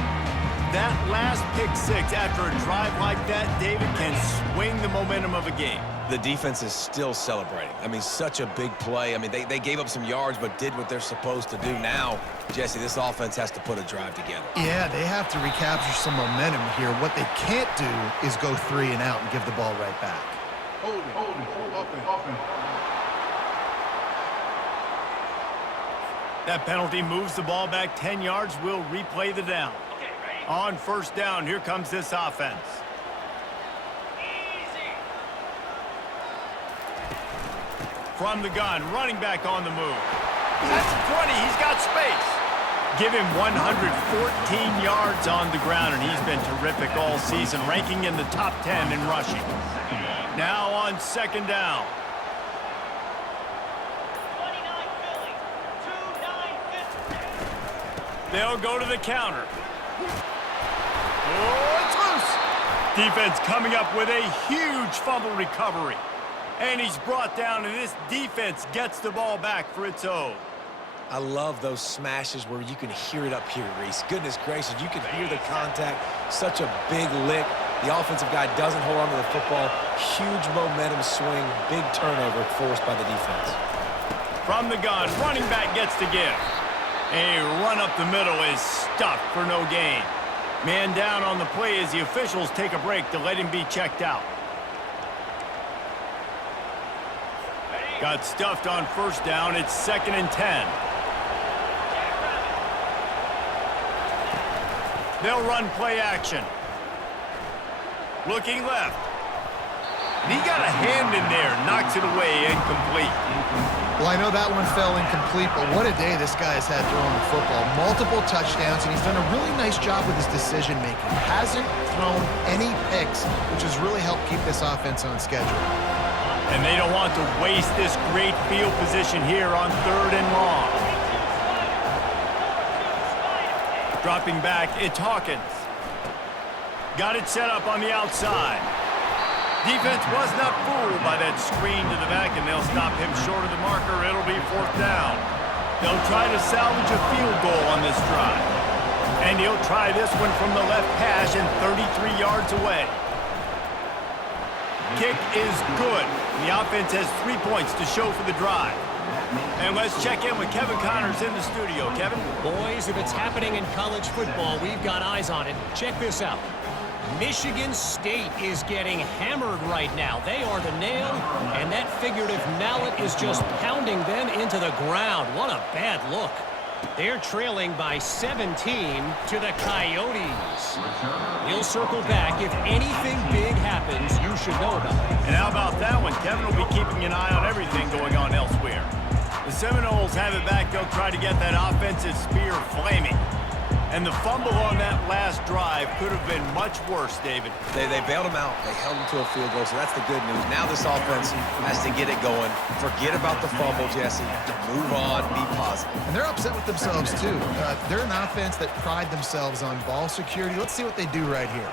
That last pick 6 after a drive like that, David, can swing the momentum of a game. The defense is still celebrating. I mean, such a big play. I mean, they gave up some yards but did what they're supposed to do. Now, Jesse, this offense has to put a drive together. Yeah, they have to recapture some momentum here. What they can't do is go 3 and out and give the ball right back. Hold it. That penalty moves the ball back 10 yards. We'll replay the down. On 1st down, here comes this offense. From the gun, running back on the move. That's 20, he's got space. Give him 114 yards on the ground, and he's been terrific all season, ranking in the top 10 in rushing. Now on 2nd down. They'll go to the counter. Oh, it's loose. Defense coming up with a huge fumble recovery. And he's brought down, and this defense gets the ball back for its own. I love those smashes where you can hear it up here, Reese. Goodness gracious, you can hear the contact. Such a big lick. The offensive guy doesn't hold on to the football. Huge momentum swing, big turnover forced by the defense. From the gun, running back gets to give. A run up the middle is stuffed for no gain. Man down on the play as the officials take a break to let him be checked out. Got stuffed on 1st down. It's 2nd and 10. They'll run play action. Looking left. And he got a hand in there. Knocks it away. Incomplete. Well, I know that one fell incomplete, but what a day this guy has had throwing the football. Multiple touchdowns, and he's done a really nice job with his decision-making. Hasn't thrown any picks, which has really helped keep this offense on schedule. And they don't want to waste this great field position here on 3rd and long. Dropping back, it's Hawkins. Got it set up on the outside. Defense was not fooled by that screen to the back, and they'll stop him short of the marker. It'll be 4th down. They'll try to salvage a field goal on this drive. And he'll try this one from the left hash and 33 yards away. Kick is good. The offense has 3 points to show for the drive. And let's check in with Kevin Connors in the studio. Kevin? Boys, if it's happening in college football, we've got eyes on it. Check this out. Michigan State is getting hammered right now. They are the nail, and that figurative mallet is just pounding them into the ground. What a bad look. They're trailing by 17 to the Coyotes. He'll circle back. If anything big happens, you should know about it. And how about that one? Kevin will be keeping an eye on everything going on elsewhere. The Seminoles have it back. They'll try to get that offensive spear flaming. And the fumble on that last drive could have been much worse, David. They bailed him out. They held him to a field goal, so that's the good news. Now this offense has to get it going. Forget about the fumble, Jesse. Move on, be positive. And they're upset with themselves, too. They're an offense that pride themselves on ball security. Let's see what they do right here.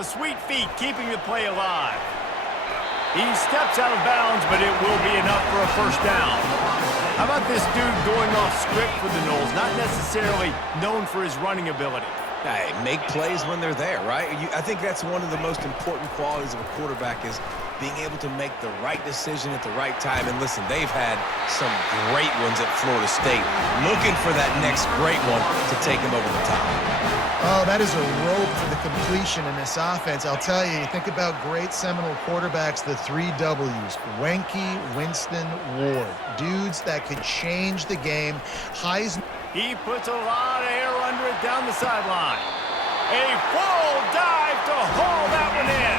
The sweet feet keeping the play alive. He steps out of bounds, but it will be enough for a 1st down. How about this dude going off script for the Noles? Not necessarily known for his running ability. Hey, make plays when they're there, right? I think that's one of the most important qualities of a quarterback is being able to make the right decision at the right time. And listen, they've had some great ones at Florida State. Looking for that next great one to take them over the top. Oh, that is a rope for the completion in this offense. I'll tell you, you think about great Seminole quarterbacks, the 3 W's. Wenke, Winston, Ward. Dudes that could change the game. Heisman. He puts a lot of air under it down the sideline. A full dive to haul that one in.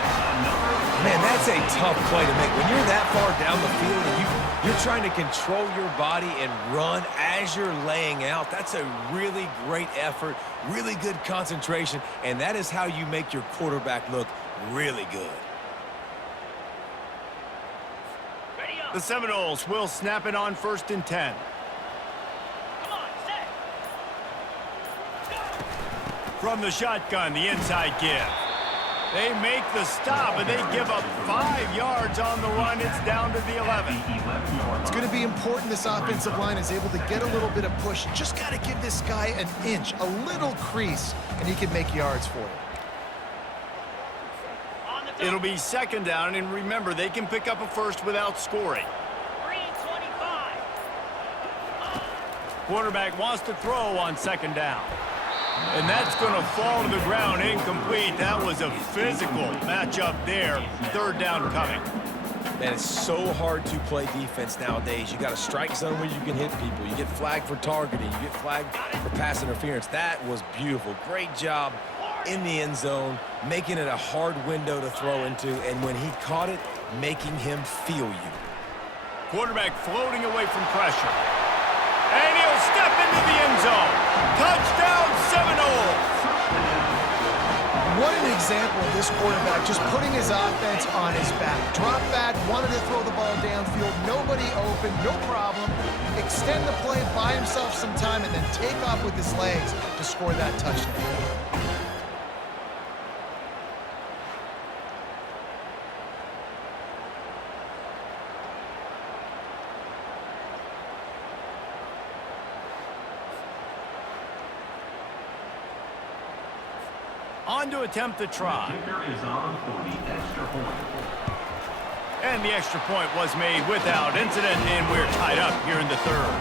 Man, that's a tough play to make. When you're that far down the field and you're trying to control your body and run as you're laying out, that's a really great effort, really good concentration, and that is how you make your quarterback look really good. The Seminoles will snap it on 1st and 10. From the shotgun, the inside give. They make the stop, and they give up 5 yards on the run. It's down to the 11. It's going to be important this offensive line is able to get a little bit of push. Just got to give this guy an inch, a little crease, and he can make yards for you. It'll be 2nd down, and remember, they can pick up a 1st without scoring. Quarterback wants to throw on 2nd down. And that's going to fall to the ground incomplete. That was a physical matchup there. 3rd down coming. Man, it's so hard to play defense nowadays. You got a strike zone where you can hit people. You get flagged for targeting. You get flagged for pass interference. That was beautiful. Great job in the end zone, making it a hard window to throw into. And when he caught it, making him feel you. Quarterback floating away from pressure. And he'll step into the end zone. Touchdown, Seminoles! What an example of this quarterback just putting his offense on his back. Drop back, wanted to throw the ball downfield, nobody open, no problem. Extend the play, buy himself some time, and then take off with his legs to score that touchdown. On to attempt the try. Kicker is on for the extra point. And the extra point was made without incident, and we're tied up here in the 3rd.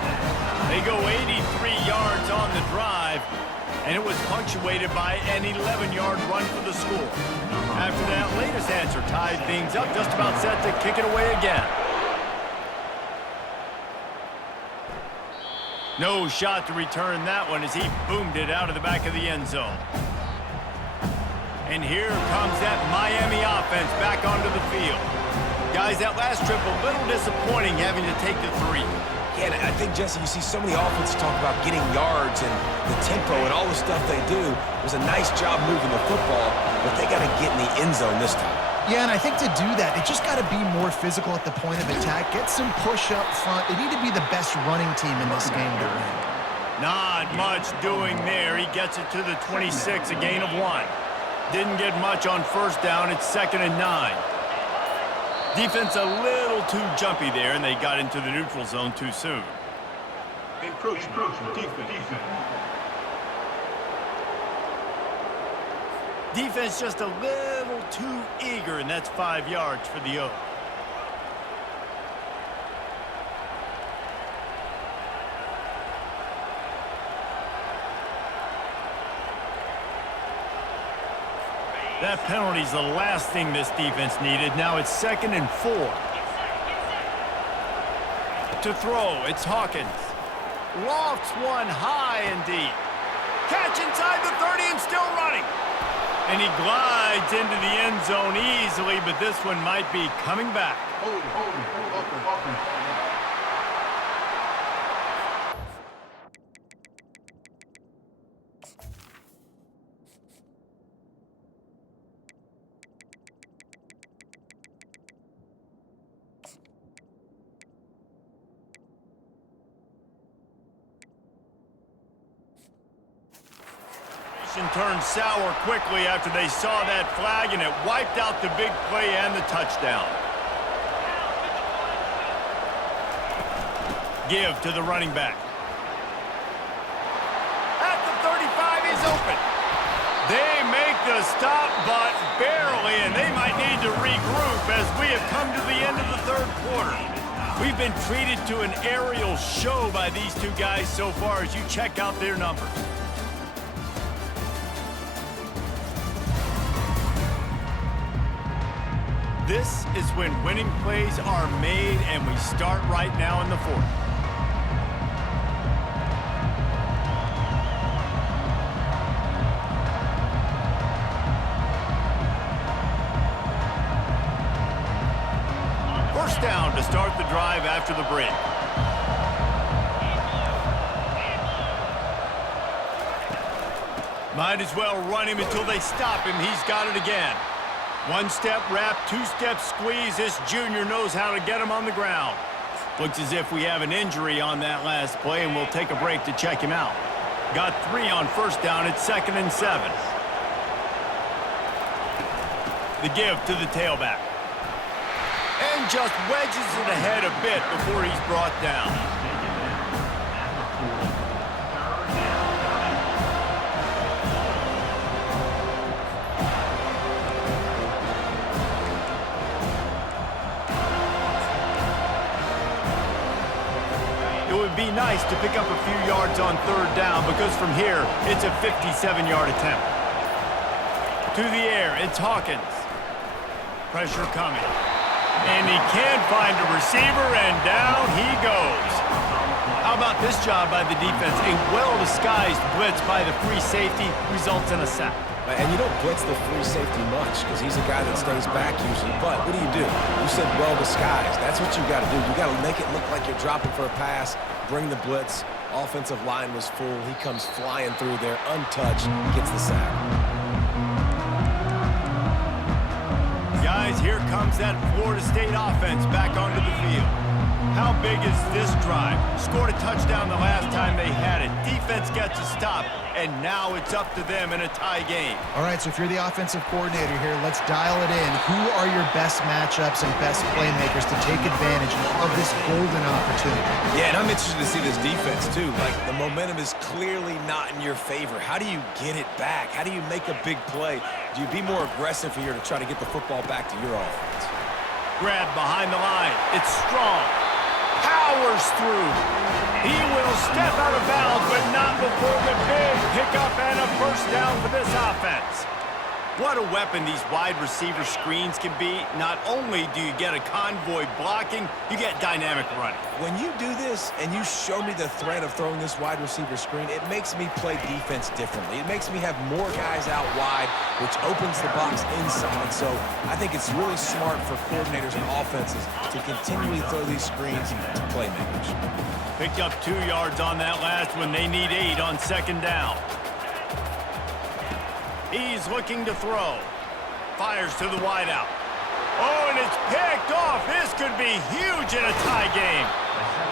They go 83 yards on the drive, and it was punctuated by an 11-yard run for the score. After that latest answer tied things up, just about set to kick it away again. No shot to return that one as he boomed it out of the back of the end zone. And here comes that Miami offense back onto the field. Guys, that last trip a little disappointing having to take the 3. Yeah, and I think, Jesse, you see so many offenses talk about getting yards and the tempo and all the stuff they do. It was a nice job moving the football, but they got to get in the end zone this time. Yeah, and I think to do that, they just got to be more physical at the point of attack, get some push up front. They need to be the best running team in this game to win. Not much doing there. He gets it to the 26, a gain of 1. Didn't get much on first down. It's 2nd and 9. Defense a little too jumpy there, and they got into the neutral zone too soon. Encroach, defense. Defense just a little too eager, and that's 5 yards for the O. That penalty's the last thing this defense needed. Now it's 2nd and 4. To throw, it's Hawkins. Lofts one high and deep. Catch inside the 30 and still running. And he glides into the end zone easily, but this one might be coming back. Hold it. Turned sour quickly after they saw that flag, and it wiped out the big play and the touchdown. Give to the running back. At the 35, he's open. They make the stop, but barely, and they might need to regroup as we have come to the end of the 3rd quarter. We've been treated to an aerial show by these two guys so far as you check out their numbers. This is when winning plays are made, and we start right now in the 4th. First down to start the drive after the break. Might as well run him until they stop him. He's got it again. 1-step wrap, 2-step squeeze. This junior knows how to get him on the ground. Looks as if we have an injury on that last play, and we'll take a break to check him out. Got 3 on first down. It's 2nd and 7. The give to the tailback. And just wedges it ahead a bit before he's brought down. Be nice to pick up a few yards on 3rd down, because from here it's a 57-yard attempt. To the air, it's Hawkins. Pressure coming. And he can't find a receiver, and down he goes. How about this job by the defense? A well-disguised blitz by the free safety results in a sack. And you don't blitz the free safety much because he's a guy that stays back usually. But what do? You said well-disguised. That's what you got to do. You got to make it look like you're dropping for a pass, bring the blitz. Offensive line was full. He comes flying through there, untouched, gets the sack. Guys, here comes that Florida State offense back onto the field. How big is this drive? Scored a touchdown the last time they had it. Defense gets a stop, and now it's up to them in a tie game. All right, so if you're the offensive coordinator here, let's dial it in. Who are your best matchups and best playmakers to take advantage of this golden opportunity? Yeah, and I'm interested to see this defense, too. Like, the momentum is clearly not in your favor. How do you get it back? How do you make a big play? Do you be more aggressive here to try to get the football back to your offense? Grab behind the line. It's strong. Powers through. He will step out of bounds, but not before the big pickup and a first down for this offense. What a weapon these wide receiver screens can be. Not only do you get a convoy blocking, you get dynamic running. When you do this and you show me the threat of throwing this wide receiver screen, it makes me play defense differently. It makes me have more guys out wide, which opens the box inside. So I think it's really smart for coordinators and offenses to continually throw these screens to playmakers. Picked up 2 yards on that last one. They need 8 on 2nd down. He's looking to throw. Fires to the wideout. Oh, and it's picked off. This could be huge in a tie game.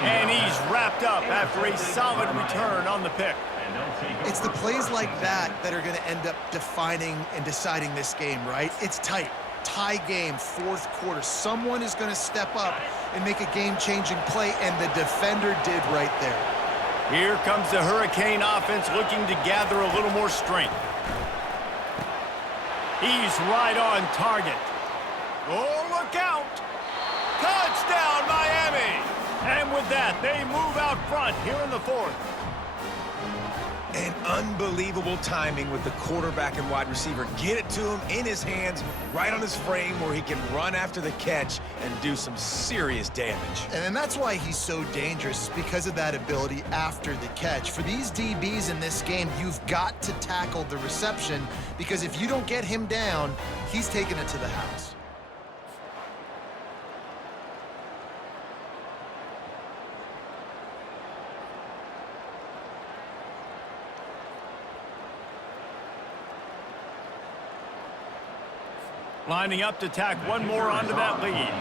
And he's wrapped up after a solid return on the pick. It's the plays like that that are going to end up defining and deciding this game, right? It's tight. Tie game, fourth quarter. Someone is going to step up and make a game-changing play, and the defender did right there. Here comes the Hurricane offense looking to gather a little more strength. He's right on target. Oh, look out! Touchdown, Miami! And with that, they move out front here in the fourth. And unbelievable timing with the quarterback and wide receiver. Get it to him in his hands, right on his frame where he can run after the catch and do some serious damage. And that's why he's so dangerous, because of that ability after the catch. For these DBs in this game, you've got to tackle the reception, because if you don't get him down, he's taking it to the house. Lining up to tack one more onto that lead.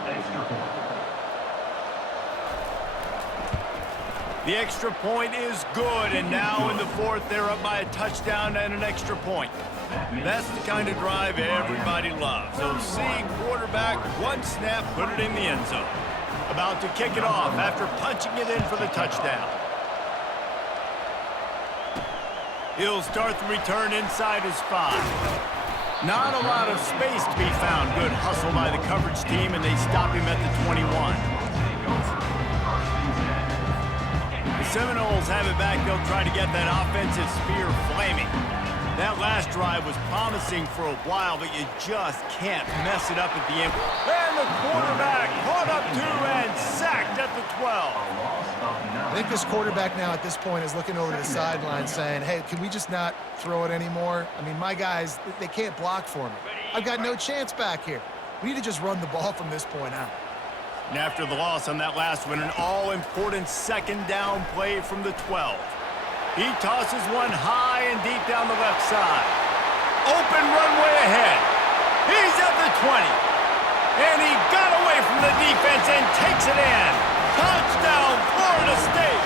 The extra point is good, and now in the fourth, they're up by a touchdown and an extra point. That's the kind of drive everybody loves. So see quarterback, one snap, put it in the end zone. About to kick it off after punching it in for the touchdown. He'll start the return inside his 5. Not a lot of space to be found. Good hustle by the coverage team, and they stop him at the 21. The Seminoles have it back. They'll try to get that offensive spear flaming. That last drive was promising for a while, but you just can't mess it up at the end. And the quarterback caught up to and sacked at the 12. I think this quarterback now at this point is looking over to the sideline saying, hey, can we just not throw it anymore? I mean, my guys, they can't block for me. I've got no chance back here. We need to just run the ball from this point out. And after the loss on that last one, an all-important second down play from the 12. He tosses one high and deep down the left side. Open runway ahead. He's at the 20. And he got away from the defense and takes it in. Touchdown, Florida State!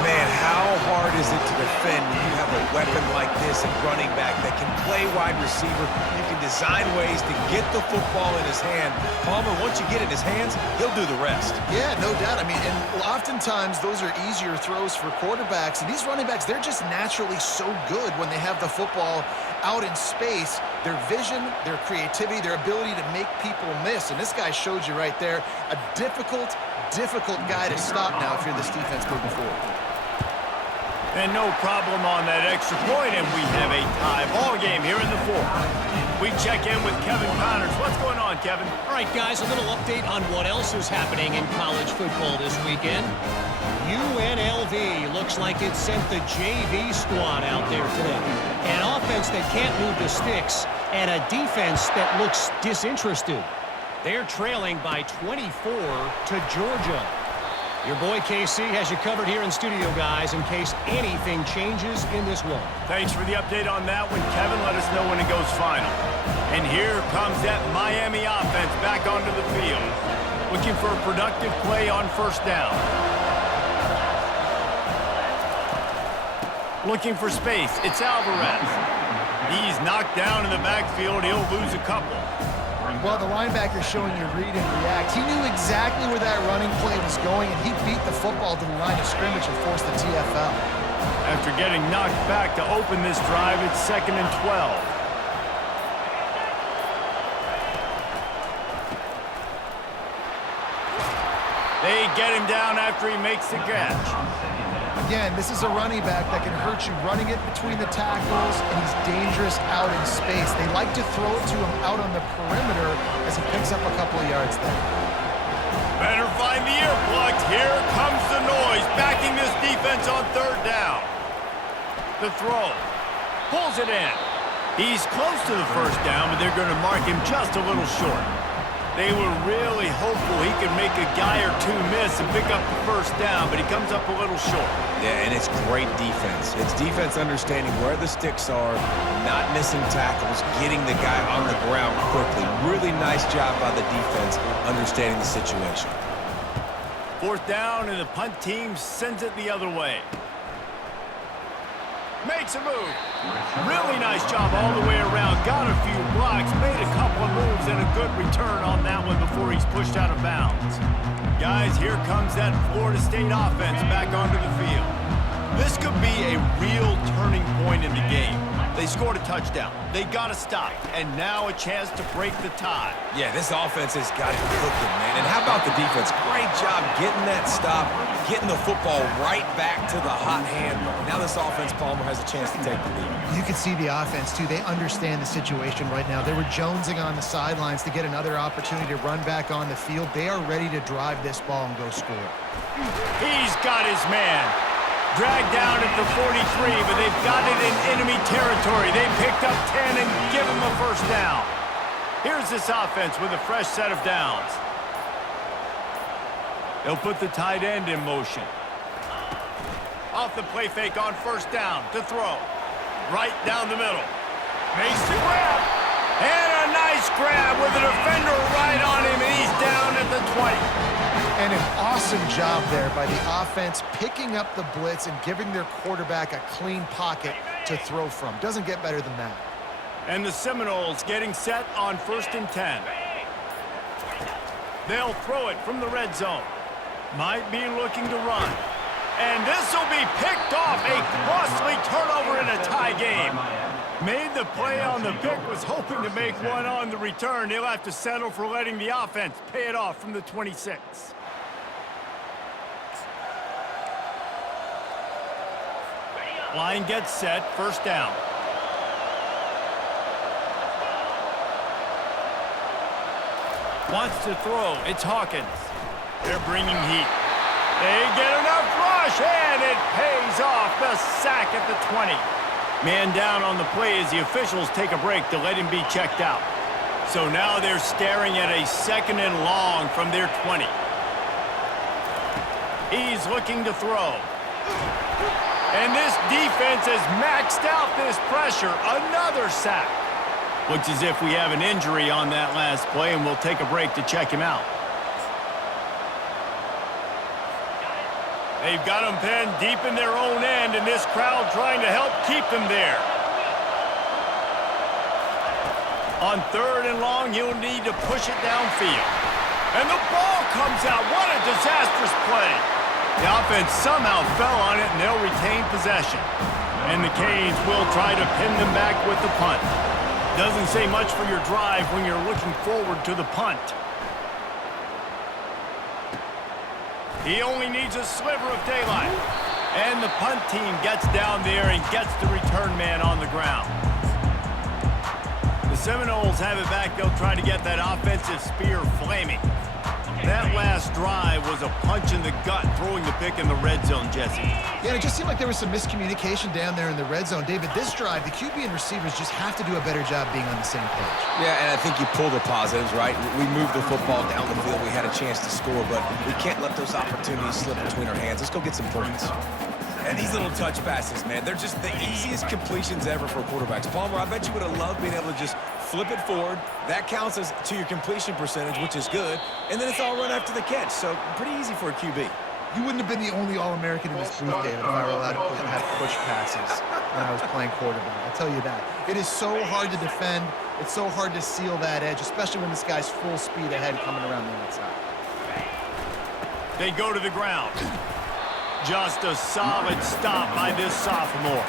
Man, how hard is it to defend when you have a weapon like this at running back that can play wide receiver? You can design ways to get the football in his hand. Palmer, once you get it in his hands, he'll do the rest. Yeah, no doubt. I mean, and oftentimes those are easier throws for quarterbacks. And these running backs, they're just naturally so good when they have the football out in space. Their vision, their creativity, their ability to make people miss. And this guy showed you right there, a difficult guy to stop now if you're this defense moving forward. And no problem on that extra point, and we have a tie ball game here in the fourth. We check in with Kevin Connors. What's going on, Kevin? All right, guys, a little update on what else is happening in college football this weekend. UNLV looks like it sent the JV squad out there today. An offense that can't move the sticks and a defense that looks disinterested. They're trailing by 24 to Georgia. Your boy KC has you covered here in studio, guys, in case anything changes in this one. Thanks for the update on that one, Kevin. Let us know when it goes final. And here comes that Miami offense back onto the field, looking for a productive play on first down. Looking for space. It's Alvarez. He's knocked down in the backfield. He'll lose a couple. Well, the linebacker's showing you read and react. He knew exactly where that running play was going, and he beat the football to the line of scrimmage and forced the TFL. After getting knocked back to open this drive, it's 2nd and 12. They get him down after he makes the catch. Again, this is a running back that can hurt you running it between the tackles, and he's dangerous out in space. They like to throw it to him out on the perimeter as he picks up a couple of yards there. Better find the earplugs. Here comes the noise, backing this defense on third down. The throw. Pulls it in. He's close to the first down, but they're going to mark him just a little short. They were really hopeful he could make a guy or two miss and pick up the first down, but he comes up a little short. Yeah, and it's great defense. It's defense understanding where the sticks are, not missing tackles, getting the guy on the ground quickly. Really nice job by the defense understanding the situation. 4th down, and the punt team sends it the other way. Makes a move. Really nice job all the way around. Got a few blocks, made a couple of moves, and a good return on that one before he's pushed out of bounds. Guys, here comes that Florida State offense back onto the field. This could be a real turning point in the game. They scored a touchdown. They got to stop, and now a chance to break the tie. Yeah, this offense has got it cooking, man. And how about the defense? Great job getting that stop, getting the football right back to the hot hand. Now this offense, Palmer, has a chance to take the lead. You can see the offense, too. They understand the situation right now. They were jonesing on the sidelines to get another opportunity to run back on the field. They are ready to drive this ball and go score. He's got his man. Dragged down at the 43, but they've got it in enemy territory. They picked up 10 and give him a first down. Here's this offense with a fresh set of downs. They'll put the tight end in motion. Off the play fake on first down to throw. Right down the middle. Makes the grab. And a nice grab with a defender right on him, and he's down at the 20. And an awesome job there by the offense, picking up the blitz and giving their quarterback a clean pocket to throw from. Doesn't get better than that. And the Seminoles getting set on 1st and 10. They'll throw it from the red zone. Might be looking to run. And this will be picked off. A costly turnover in a tie game. Made the play on the pick, was hoping to make one on the return. He'll have to settle for letting the offense pay it off from the 26. Line gets set, first down. Wants to throw, it's Hawkins. They're bringing heat. They get enough rush, and it pays off. The sack at the 20. Man down on the play as the officials take a break to let him be checked out. So now they're staring at a 2nd and long from their 20. He's looking to throw. And this defense has maxed out this pressure. Another sack. Looks as if we have an injury on that last play, and we'll take a break to check him out. They've got him pinned deep in their own end, and this crowd trying to help keep them there. On 3rd and long, he'll need to push it downfield. And the ball comes out. What a disastrous play. The offense somehow fell on it, and they'll retain possession. And the Canes will try to pin them back with the punt. Doesn't say much for your drive when you're looking forward to the punt. He only needs a sliver of daylight. And the punt team gets down there and gets the return man on the ground. The Seminoles have it back. They'll try to get that offensive spear flaming. That last drive was a punch in the gut, throwing the pick in the red zone, Jesse. Yeah, it just seemed like there was some miscommunication down there in the red zone. David, this drive, the QB and receivers just have to do a better job being on the same page. Yeah, and I think you pull the positives, right? We moved the football down the field. We had a chance to score, but we can't let those opportunities slip between our hands. Let's go get some points. And these little touch passes, man, they're just the easiest completions ever for quarterbacks. Palmer, I bet you would have loved being able to just flip it forward. That counts as to your completion percentage, which is good. And then it's all run after the catch. So pretty easy for a QB. You wouldn't have been the only All-American in this booth, David, if I were allowed to have push passes when I was playing quarterback. I'll tell you that. It is so hard to defend. It's so hard to seal that edge, especially when this guy's full speed ahead coming around the outside. They go to the ground. Just a solid stop by this sophomore.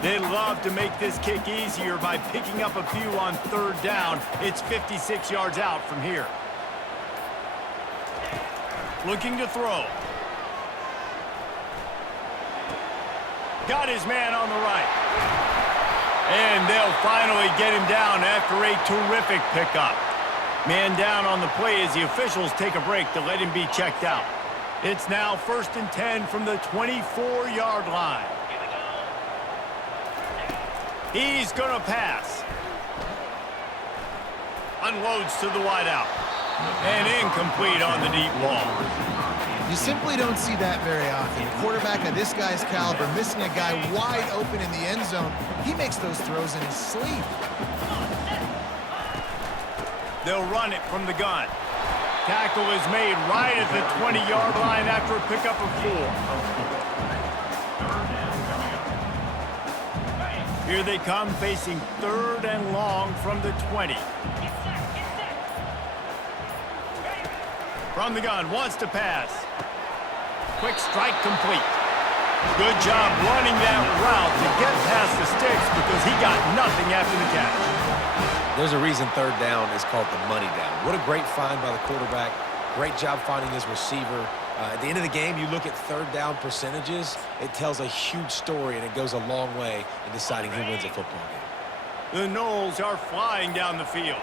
They'd love to make this kick easier by picking up a few on 3rd down. It's 56 yards out from here. Looking to throw. Got his man on the right. And they'll finally get him down after a terrific pickup. Man down on the play as the officials take a break to let him be checked out. It's now 1st and 10 from the 24-yard line. He's going to pass. Unloads to the wideout. And incomplete on the deep ball. You simply don't see that very often. A quarterback of this guy's caliber missing a guy wide open in the end zone. He makes those throws in his sleep. They'll run it from the gun. Tackle is made right at the 20-yard line after a pickup of 4. Here they come, facing 3rd and long from the 20. From the gun, wants to pass. Quick strike complete. Good job running that route to get past the sticks because he got nothing after the catch. There's a reason 3rd down is called the money down. What a great find by the quarterback. Great job finding his receiver. At the end of the game, you look at 3rd down percentages. It tells a huge story, and it goes a long way in deciding who wins a football game. The Knowles are flying down the field.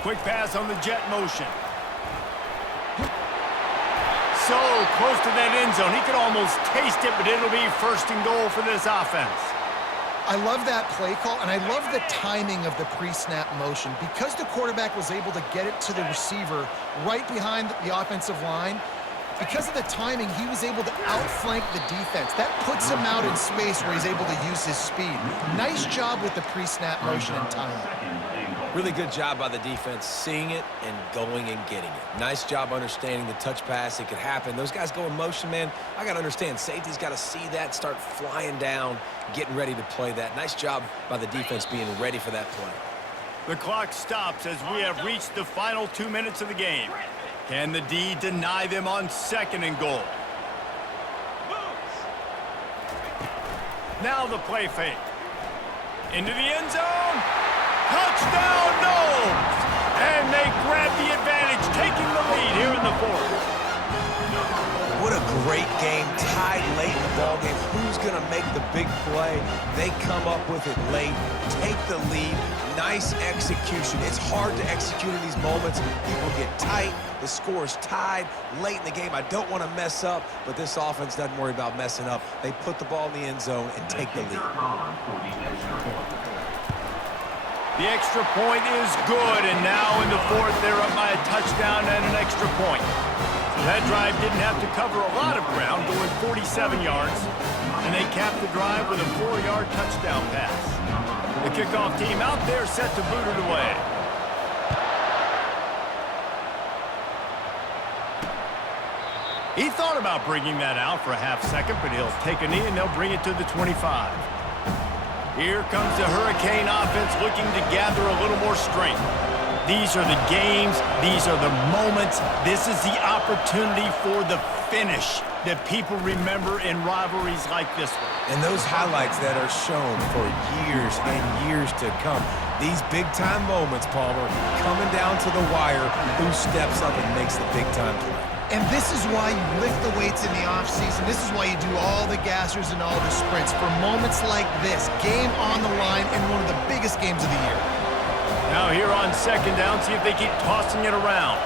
Quick pass on the jet motion. So close to that end zone. He could almost taste it, but it'll be 1st and goal for this offense. I love that play call, and I love the timing of the pre-snap motion. Because the quarterback was able to get it to the receiver right behind the offensive line, because of the timing, he was able to outflank the defense. That puts him out in space where he's able to use his speed. Nice job with the pre-snap motion and timing. Really good job by the defense seeing it and going and getting it. Nice job understanding the touch pass. It could happen. Those guys go in motion, man. I got to understand. Safety's got to see that, start flying down, getting ready to play that. Nice job by the defense being ready for that play. The clock stops as we have reached the final 2 minutes of the game. Can the D deny them on 2nd and goal? Now the play fake. Into the end zone. Touchdown, Knowles! And they grab the advantage, taking the lead here in the 4th. What a great game, tied late in the ball game. Who's going to make the big play? They come up with it late, take the lead. Nice execution. It's hard to execute in these moments. People get tight. The score is tied late in the game. I don't want to mess up, but this offense doesn't worry about messing up. They put the ball in the end zone and take the lead. The extra point is good, and now in the 4th, they're up by a touchdown and an extra point. So that drive didn't have to cover a lot of ground, going 47 yards, and they capped the drive with a 4-yard touchdown pass. The kickoff team out there set to boot it away. He thought about bringing that out for a half second, but he'll take a knee and they'll bring it to the 25. Here comes the Hurricane offense looking to gather a little more strength. These are the games. These are the moments. This is the opportunity for the finish that people remember in rivalries like this one. And those highlights that are shown for years and years to come. These big-time moments, Palmer, coming down to the wire, who steps up and makes the big-time play. And this is why you lift the weights in the offseason. This is why you do all the gassers and all the sprints. For moments like this, game on the line and one of the biggest games of the year. Now here on 2nd down, see if they keep tossing it around.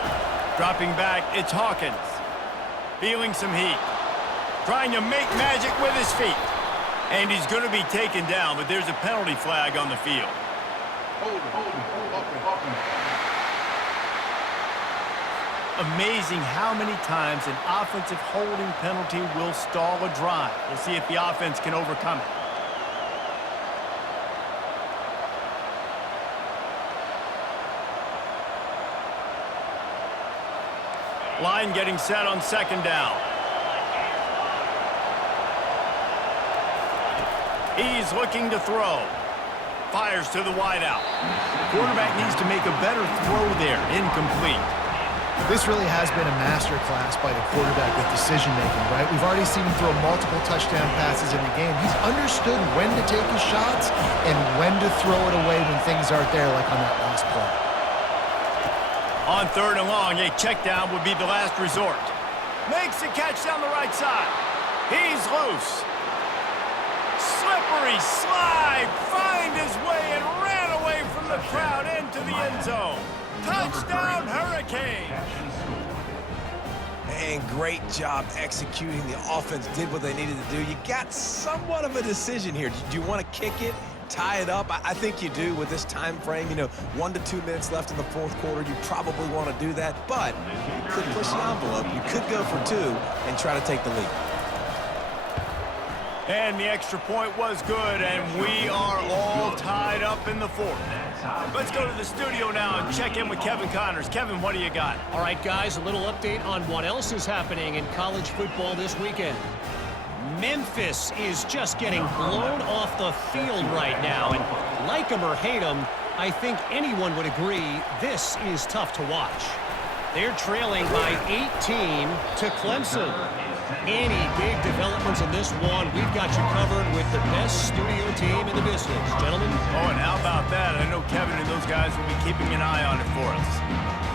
Dropping back, it's Hawkins. Feeling some heat. Trying to make magic with his feet. And he's going to be taken down, but there's a penalty flag on the field. Hold it. Amazing how many times an offensive holding penalty will stall a drive. We'll see if the offense can overcome it. Line getting set on 2nd down. He's looking to throw. Fires to the wideout. Quarterback needs to make a better throw there. Incomplete. This really has been a masterclass by the quarterback with decision-making, right? We've already seen him throw multiple touchdown passes in the game. He's understood when to take his shots and when to throw it away when things aren't there, like on that last play. On 3rd and long, a check down would be the last resort. Makes the catch down the right side. He's loose. Slippery slide, find his way and ran away from the crowd into the end zone. Touchdown, Hurricane! And great job executing. The offense did what they needed to do. You got somewhat of a decision here. Do you want to kick it, tie it up? I think you do with this time frame. 1 to 2 minutes left in the 4th quarter. You probably want to do that, but you could push the envelope. You could go for 2 and try to take the lead. And the extra point was good, and we are all tied up in the fourth. Let's go to the studio now and check in with Kevin Connors. Kevin, what do you got? All right, guys, a little update on what else is happening in college football this weekend. Memphis is just getting blown off the field right now, and like them or hate them, I think anyone would agree this is tough to watch. They're trailing by 18 to Clemson. Any big developments in this one, we've got you covered with the best studio team in the business. Gentlemen? Oh, and how about that? I know Kevin and those guys will be keeping an eye on it for us.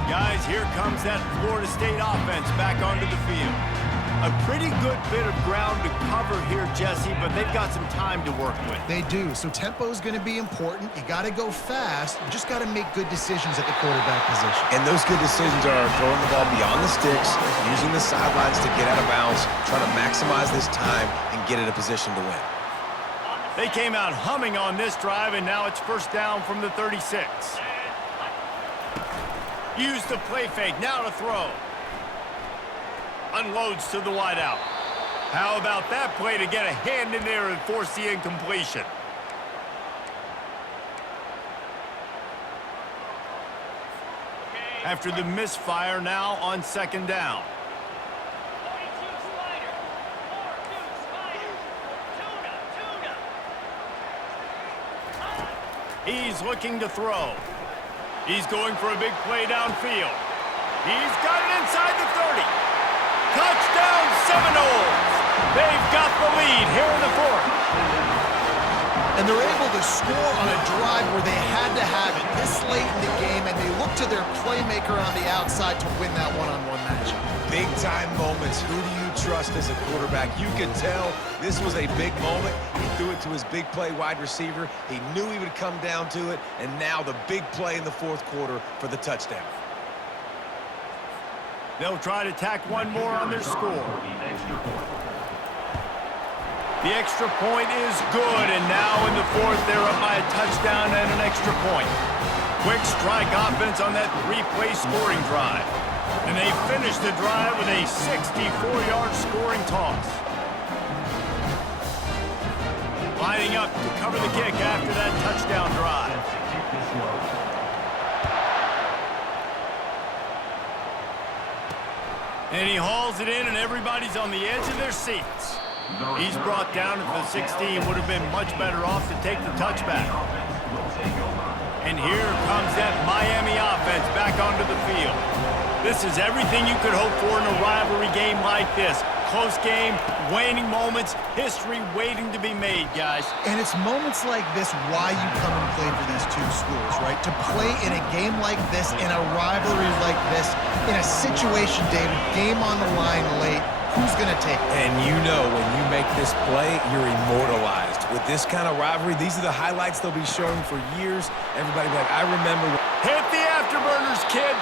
Guys, here comes that Florida State offense back onto the field. A pretty good bit of ground to cover here, Jesse, but they've got some time to work with. They do, so tempo is going to be important. You got to go fast. You just got to make good decisions at the quarterback position. And those good decisions are throwing the ball beyond the sticks, using the sidelines to get out of bounds, trying to maximize this time and get in a position to win. They came out humming on this drive, and now it's first down from the 36. Use the play fake, now to throw. Unloads to the wideout. How about that play to get a hand in there and force the incompletion? After the misfire, now on second down. He's looking to throw. He's going for a big play downfield. He's got it inside the 30. Touchdown Seminoles! They've got the lead here in the fourth. And they're able to score on a drive where they had to have it this late in the game, and they look to their playmaker on the outside to win that one-on-one matchup. Big-time moments. Who do you trust as a quarterback? You could tell this was a big moment. He threw it to his big play wide receiver. He knew he would come down to it, and now the big play in the fourth quarter for the touchdown. They'll try to tack one more on their score. The extra point is good, and now in the fourth, they're up by a touchdown and an extra point. Quick strike offense on that three-play scoring drive. And they finish the drive with a 64-yard scoring toss. Lining up to cover the kick after that touchdown drive. And he hauls it in, and everybody's on the edge of their seats. He's brought down at the 16. Would have been much better off to take the touchback. And here comes that Miami offense back onto the field. This is everything you could hope for in a rivalry game like this. Close game, waning moments, history waiting to be made, guys. And it's moments like this why you come and play for these two schools, right? To play in a game like this, in a rivalry like this, in a situation, David, game on the line late, who's going to take it? And you know when you make this play, you're immortalized. With this kind of rivalry, these are the highlights they'll be showing for years. Everybody will be like, I remember. Hit the afterburners, kid.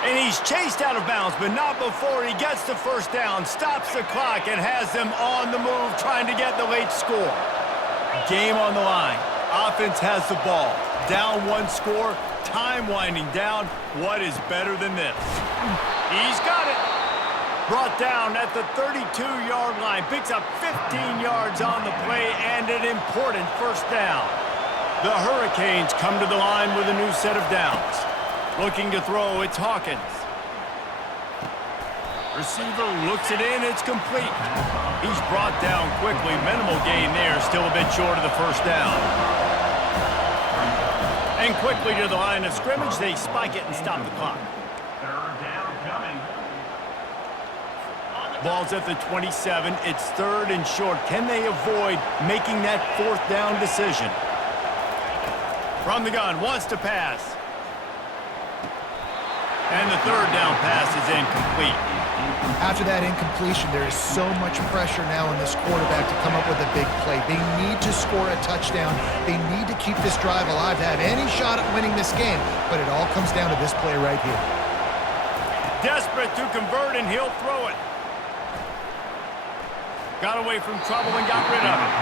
And he's chased out of bounds, but not before he gets the first down, stops the clock, and has them on the move trying to get the late score. Game on the line. Offense has the ball. Down one score, time winding down. What is better than this? He's got it. Brought down at the 32-yard line. Picks up 15 yards on the play and an important first down. The Hurricanes come to the line with a new set of downs. Looking to throw, it's Hawkins. Receiver looks it in, it's complete. He's brought down quickly. Minimal gain there, still a bit short of the first down. And quickly to the line of scrimmage, they spike it and stop the clock. Ball's at the 27. It's third and short. Can they avoid making that fourth down decision? From the gun, wants to pass. And the third down pass is incomplete. After that incompletion, there is so much pressure now on this quarterback to come up with a big play. They need to score a touchdown. They need to keep this drive alive to have any shot at winning this game. But it all comes down to this play right here. Desperate to convert, and he'll throw it. Got away from trouble and got rid of it.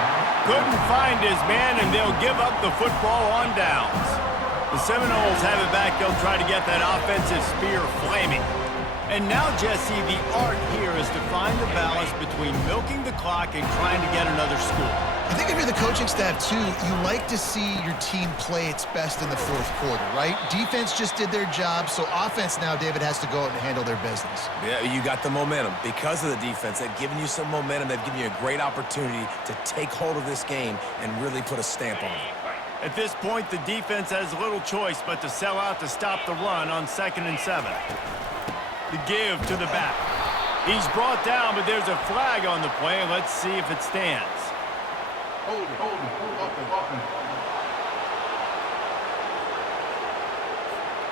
Couldn't find his man, and they'll give up the football on downs. The Seminoles have it back. They'll try to get that offensive spear flaming. And now, Jesse, the art here is to find the balance between milking the clock and trying to get another score. I think if you're the coaching staff, too, you like to see your team play its best in the fourth quarter, right? Defense just did their job, so offense now, David, has to go out and handle their business. Yeah, you got the momentum. Because of the defense, they've given you some momentum. They've given you a great opportunity to take hold of this game and really put a stamp on it. At this point, the defense has little choice but to sell out to stop the run on 2nd and 7. The give to the back. He's brought down, but there's a flag on the play. Let's see if it stands. Hold it. Offense.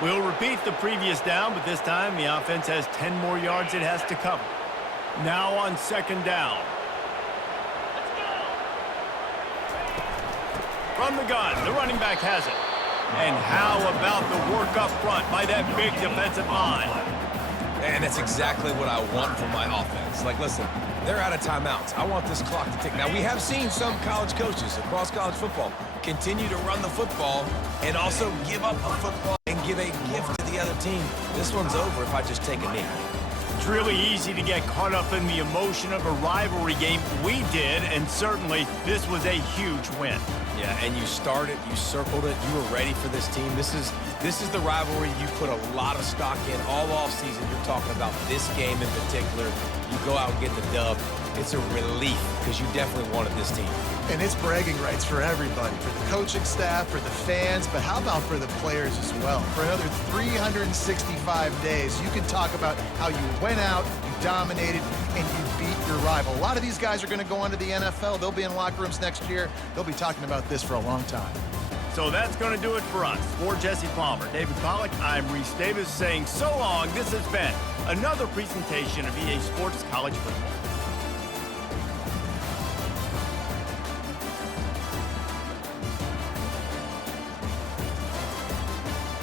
We'll repeat the previous down, but this time the offense has 10 more yards it has to cover. Now on 2nd down. From the gun, the running back has it. And how about the work up front by that big defensive line? And that's exactly what I want from my offense. Like, listen, they're out of timeouts. I want this clock to tick. Now, we have seen some college coaches across college football continue to run the football and also give up a football and give a gift to the other team. This one's over if I just take a knee. It's really easy to get caught up in the emotion of a rivalry game. We did, and certainly this was a huge win. Yeah, and you started, you circled it, you were ready for this team. This is the rivalry you put a lot of stock in all offseason. You're talking about this game in particular. You go out and get the dub. It's a relief because you definitely wanted this team. And it's bragging rights for everybody, for the coaching staff, for the fans, but how about for the players as well? For another 365 days, you can talk about how you went out, you dominated, and you beat your rival. A lot of these guys are going to go on to the NFL. They'll be in locker rooms next year. They'll be talking about this for a long time. So that's going to do it for us. For Jesse Palmer, David Pollack, I'm Reese Davis saying so long. This has been another presentation of EA Sports College Football.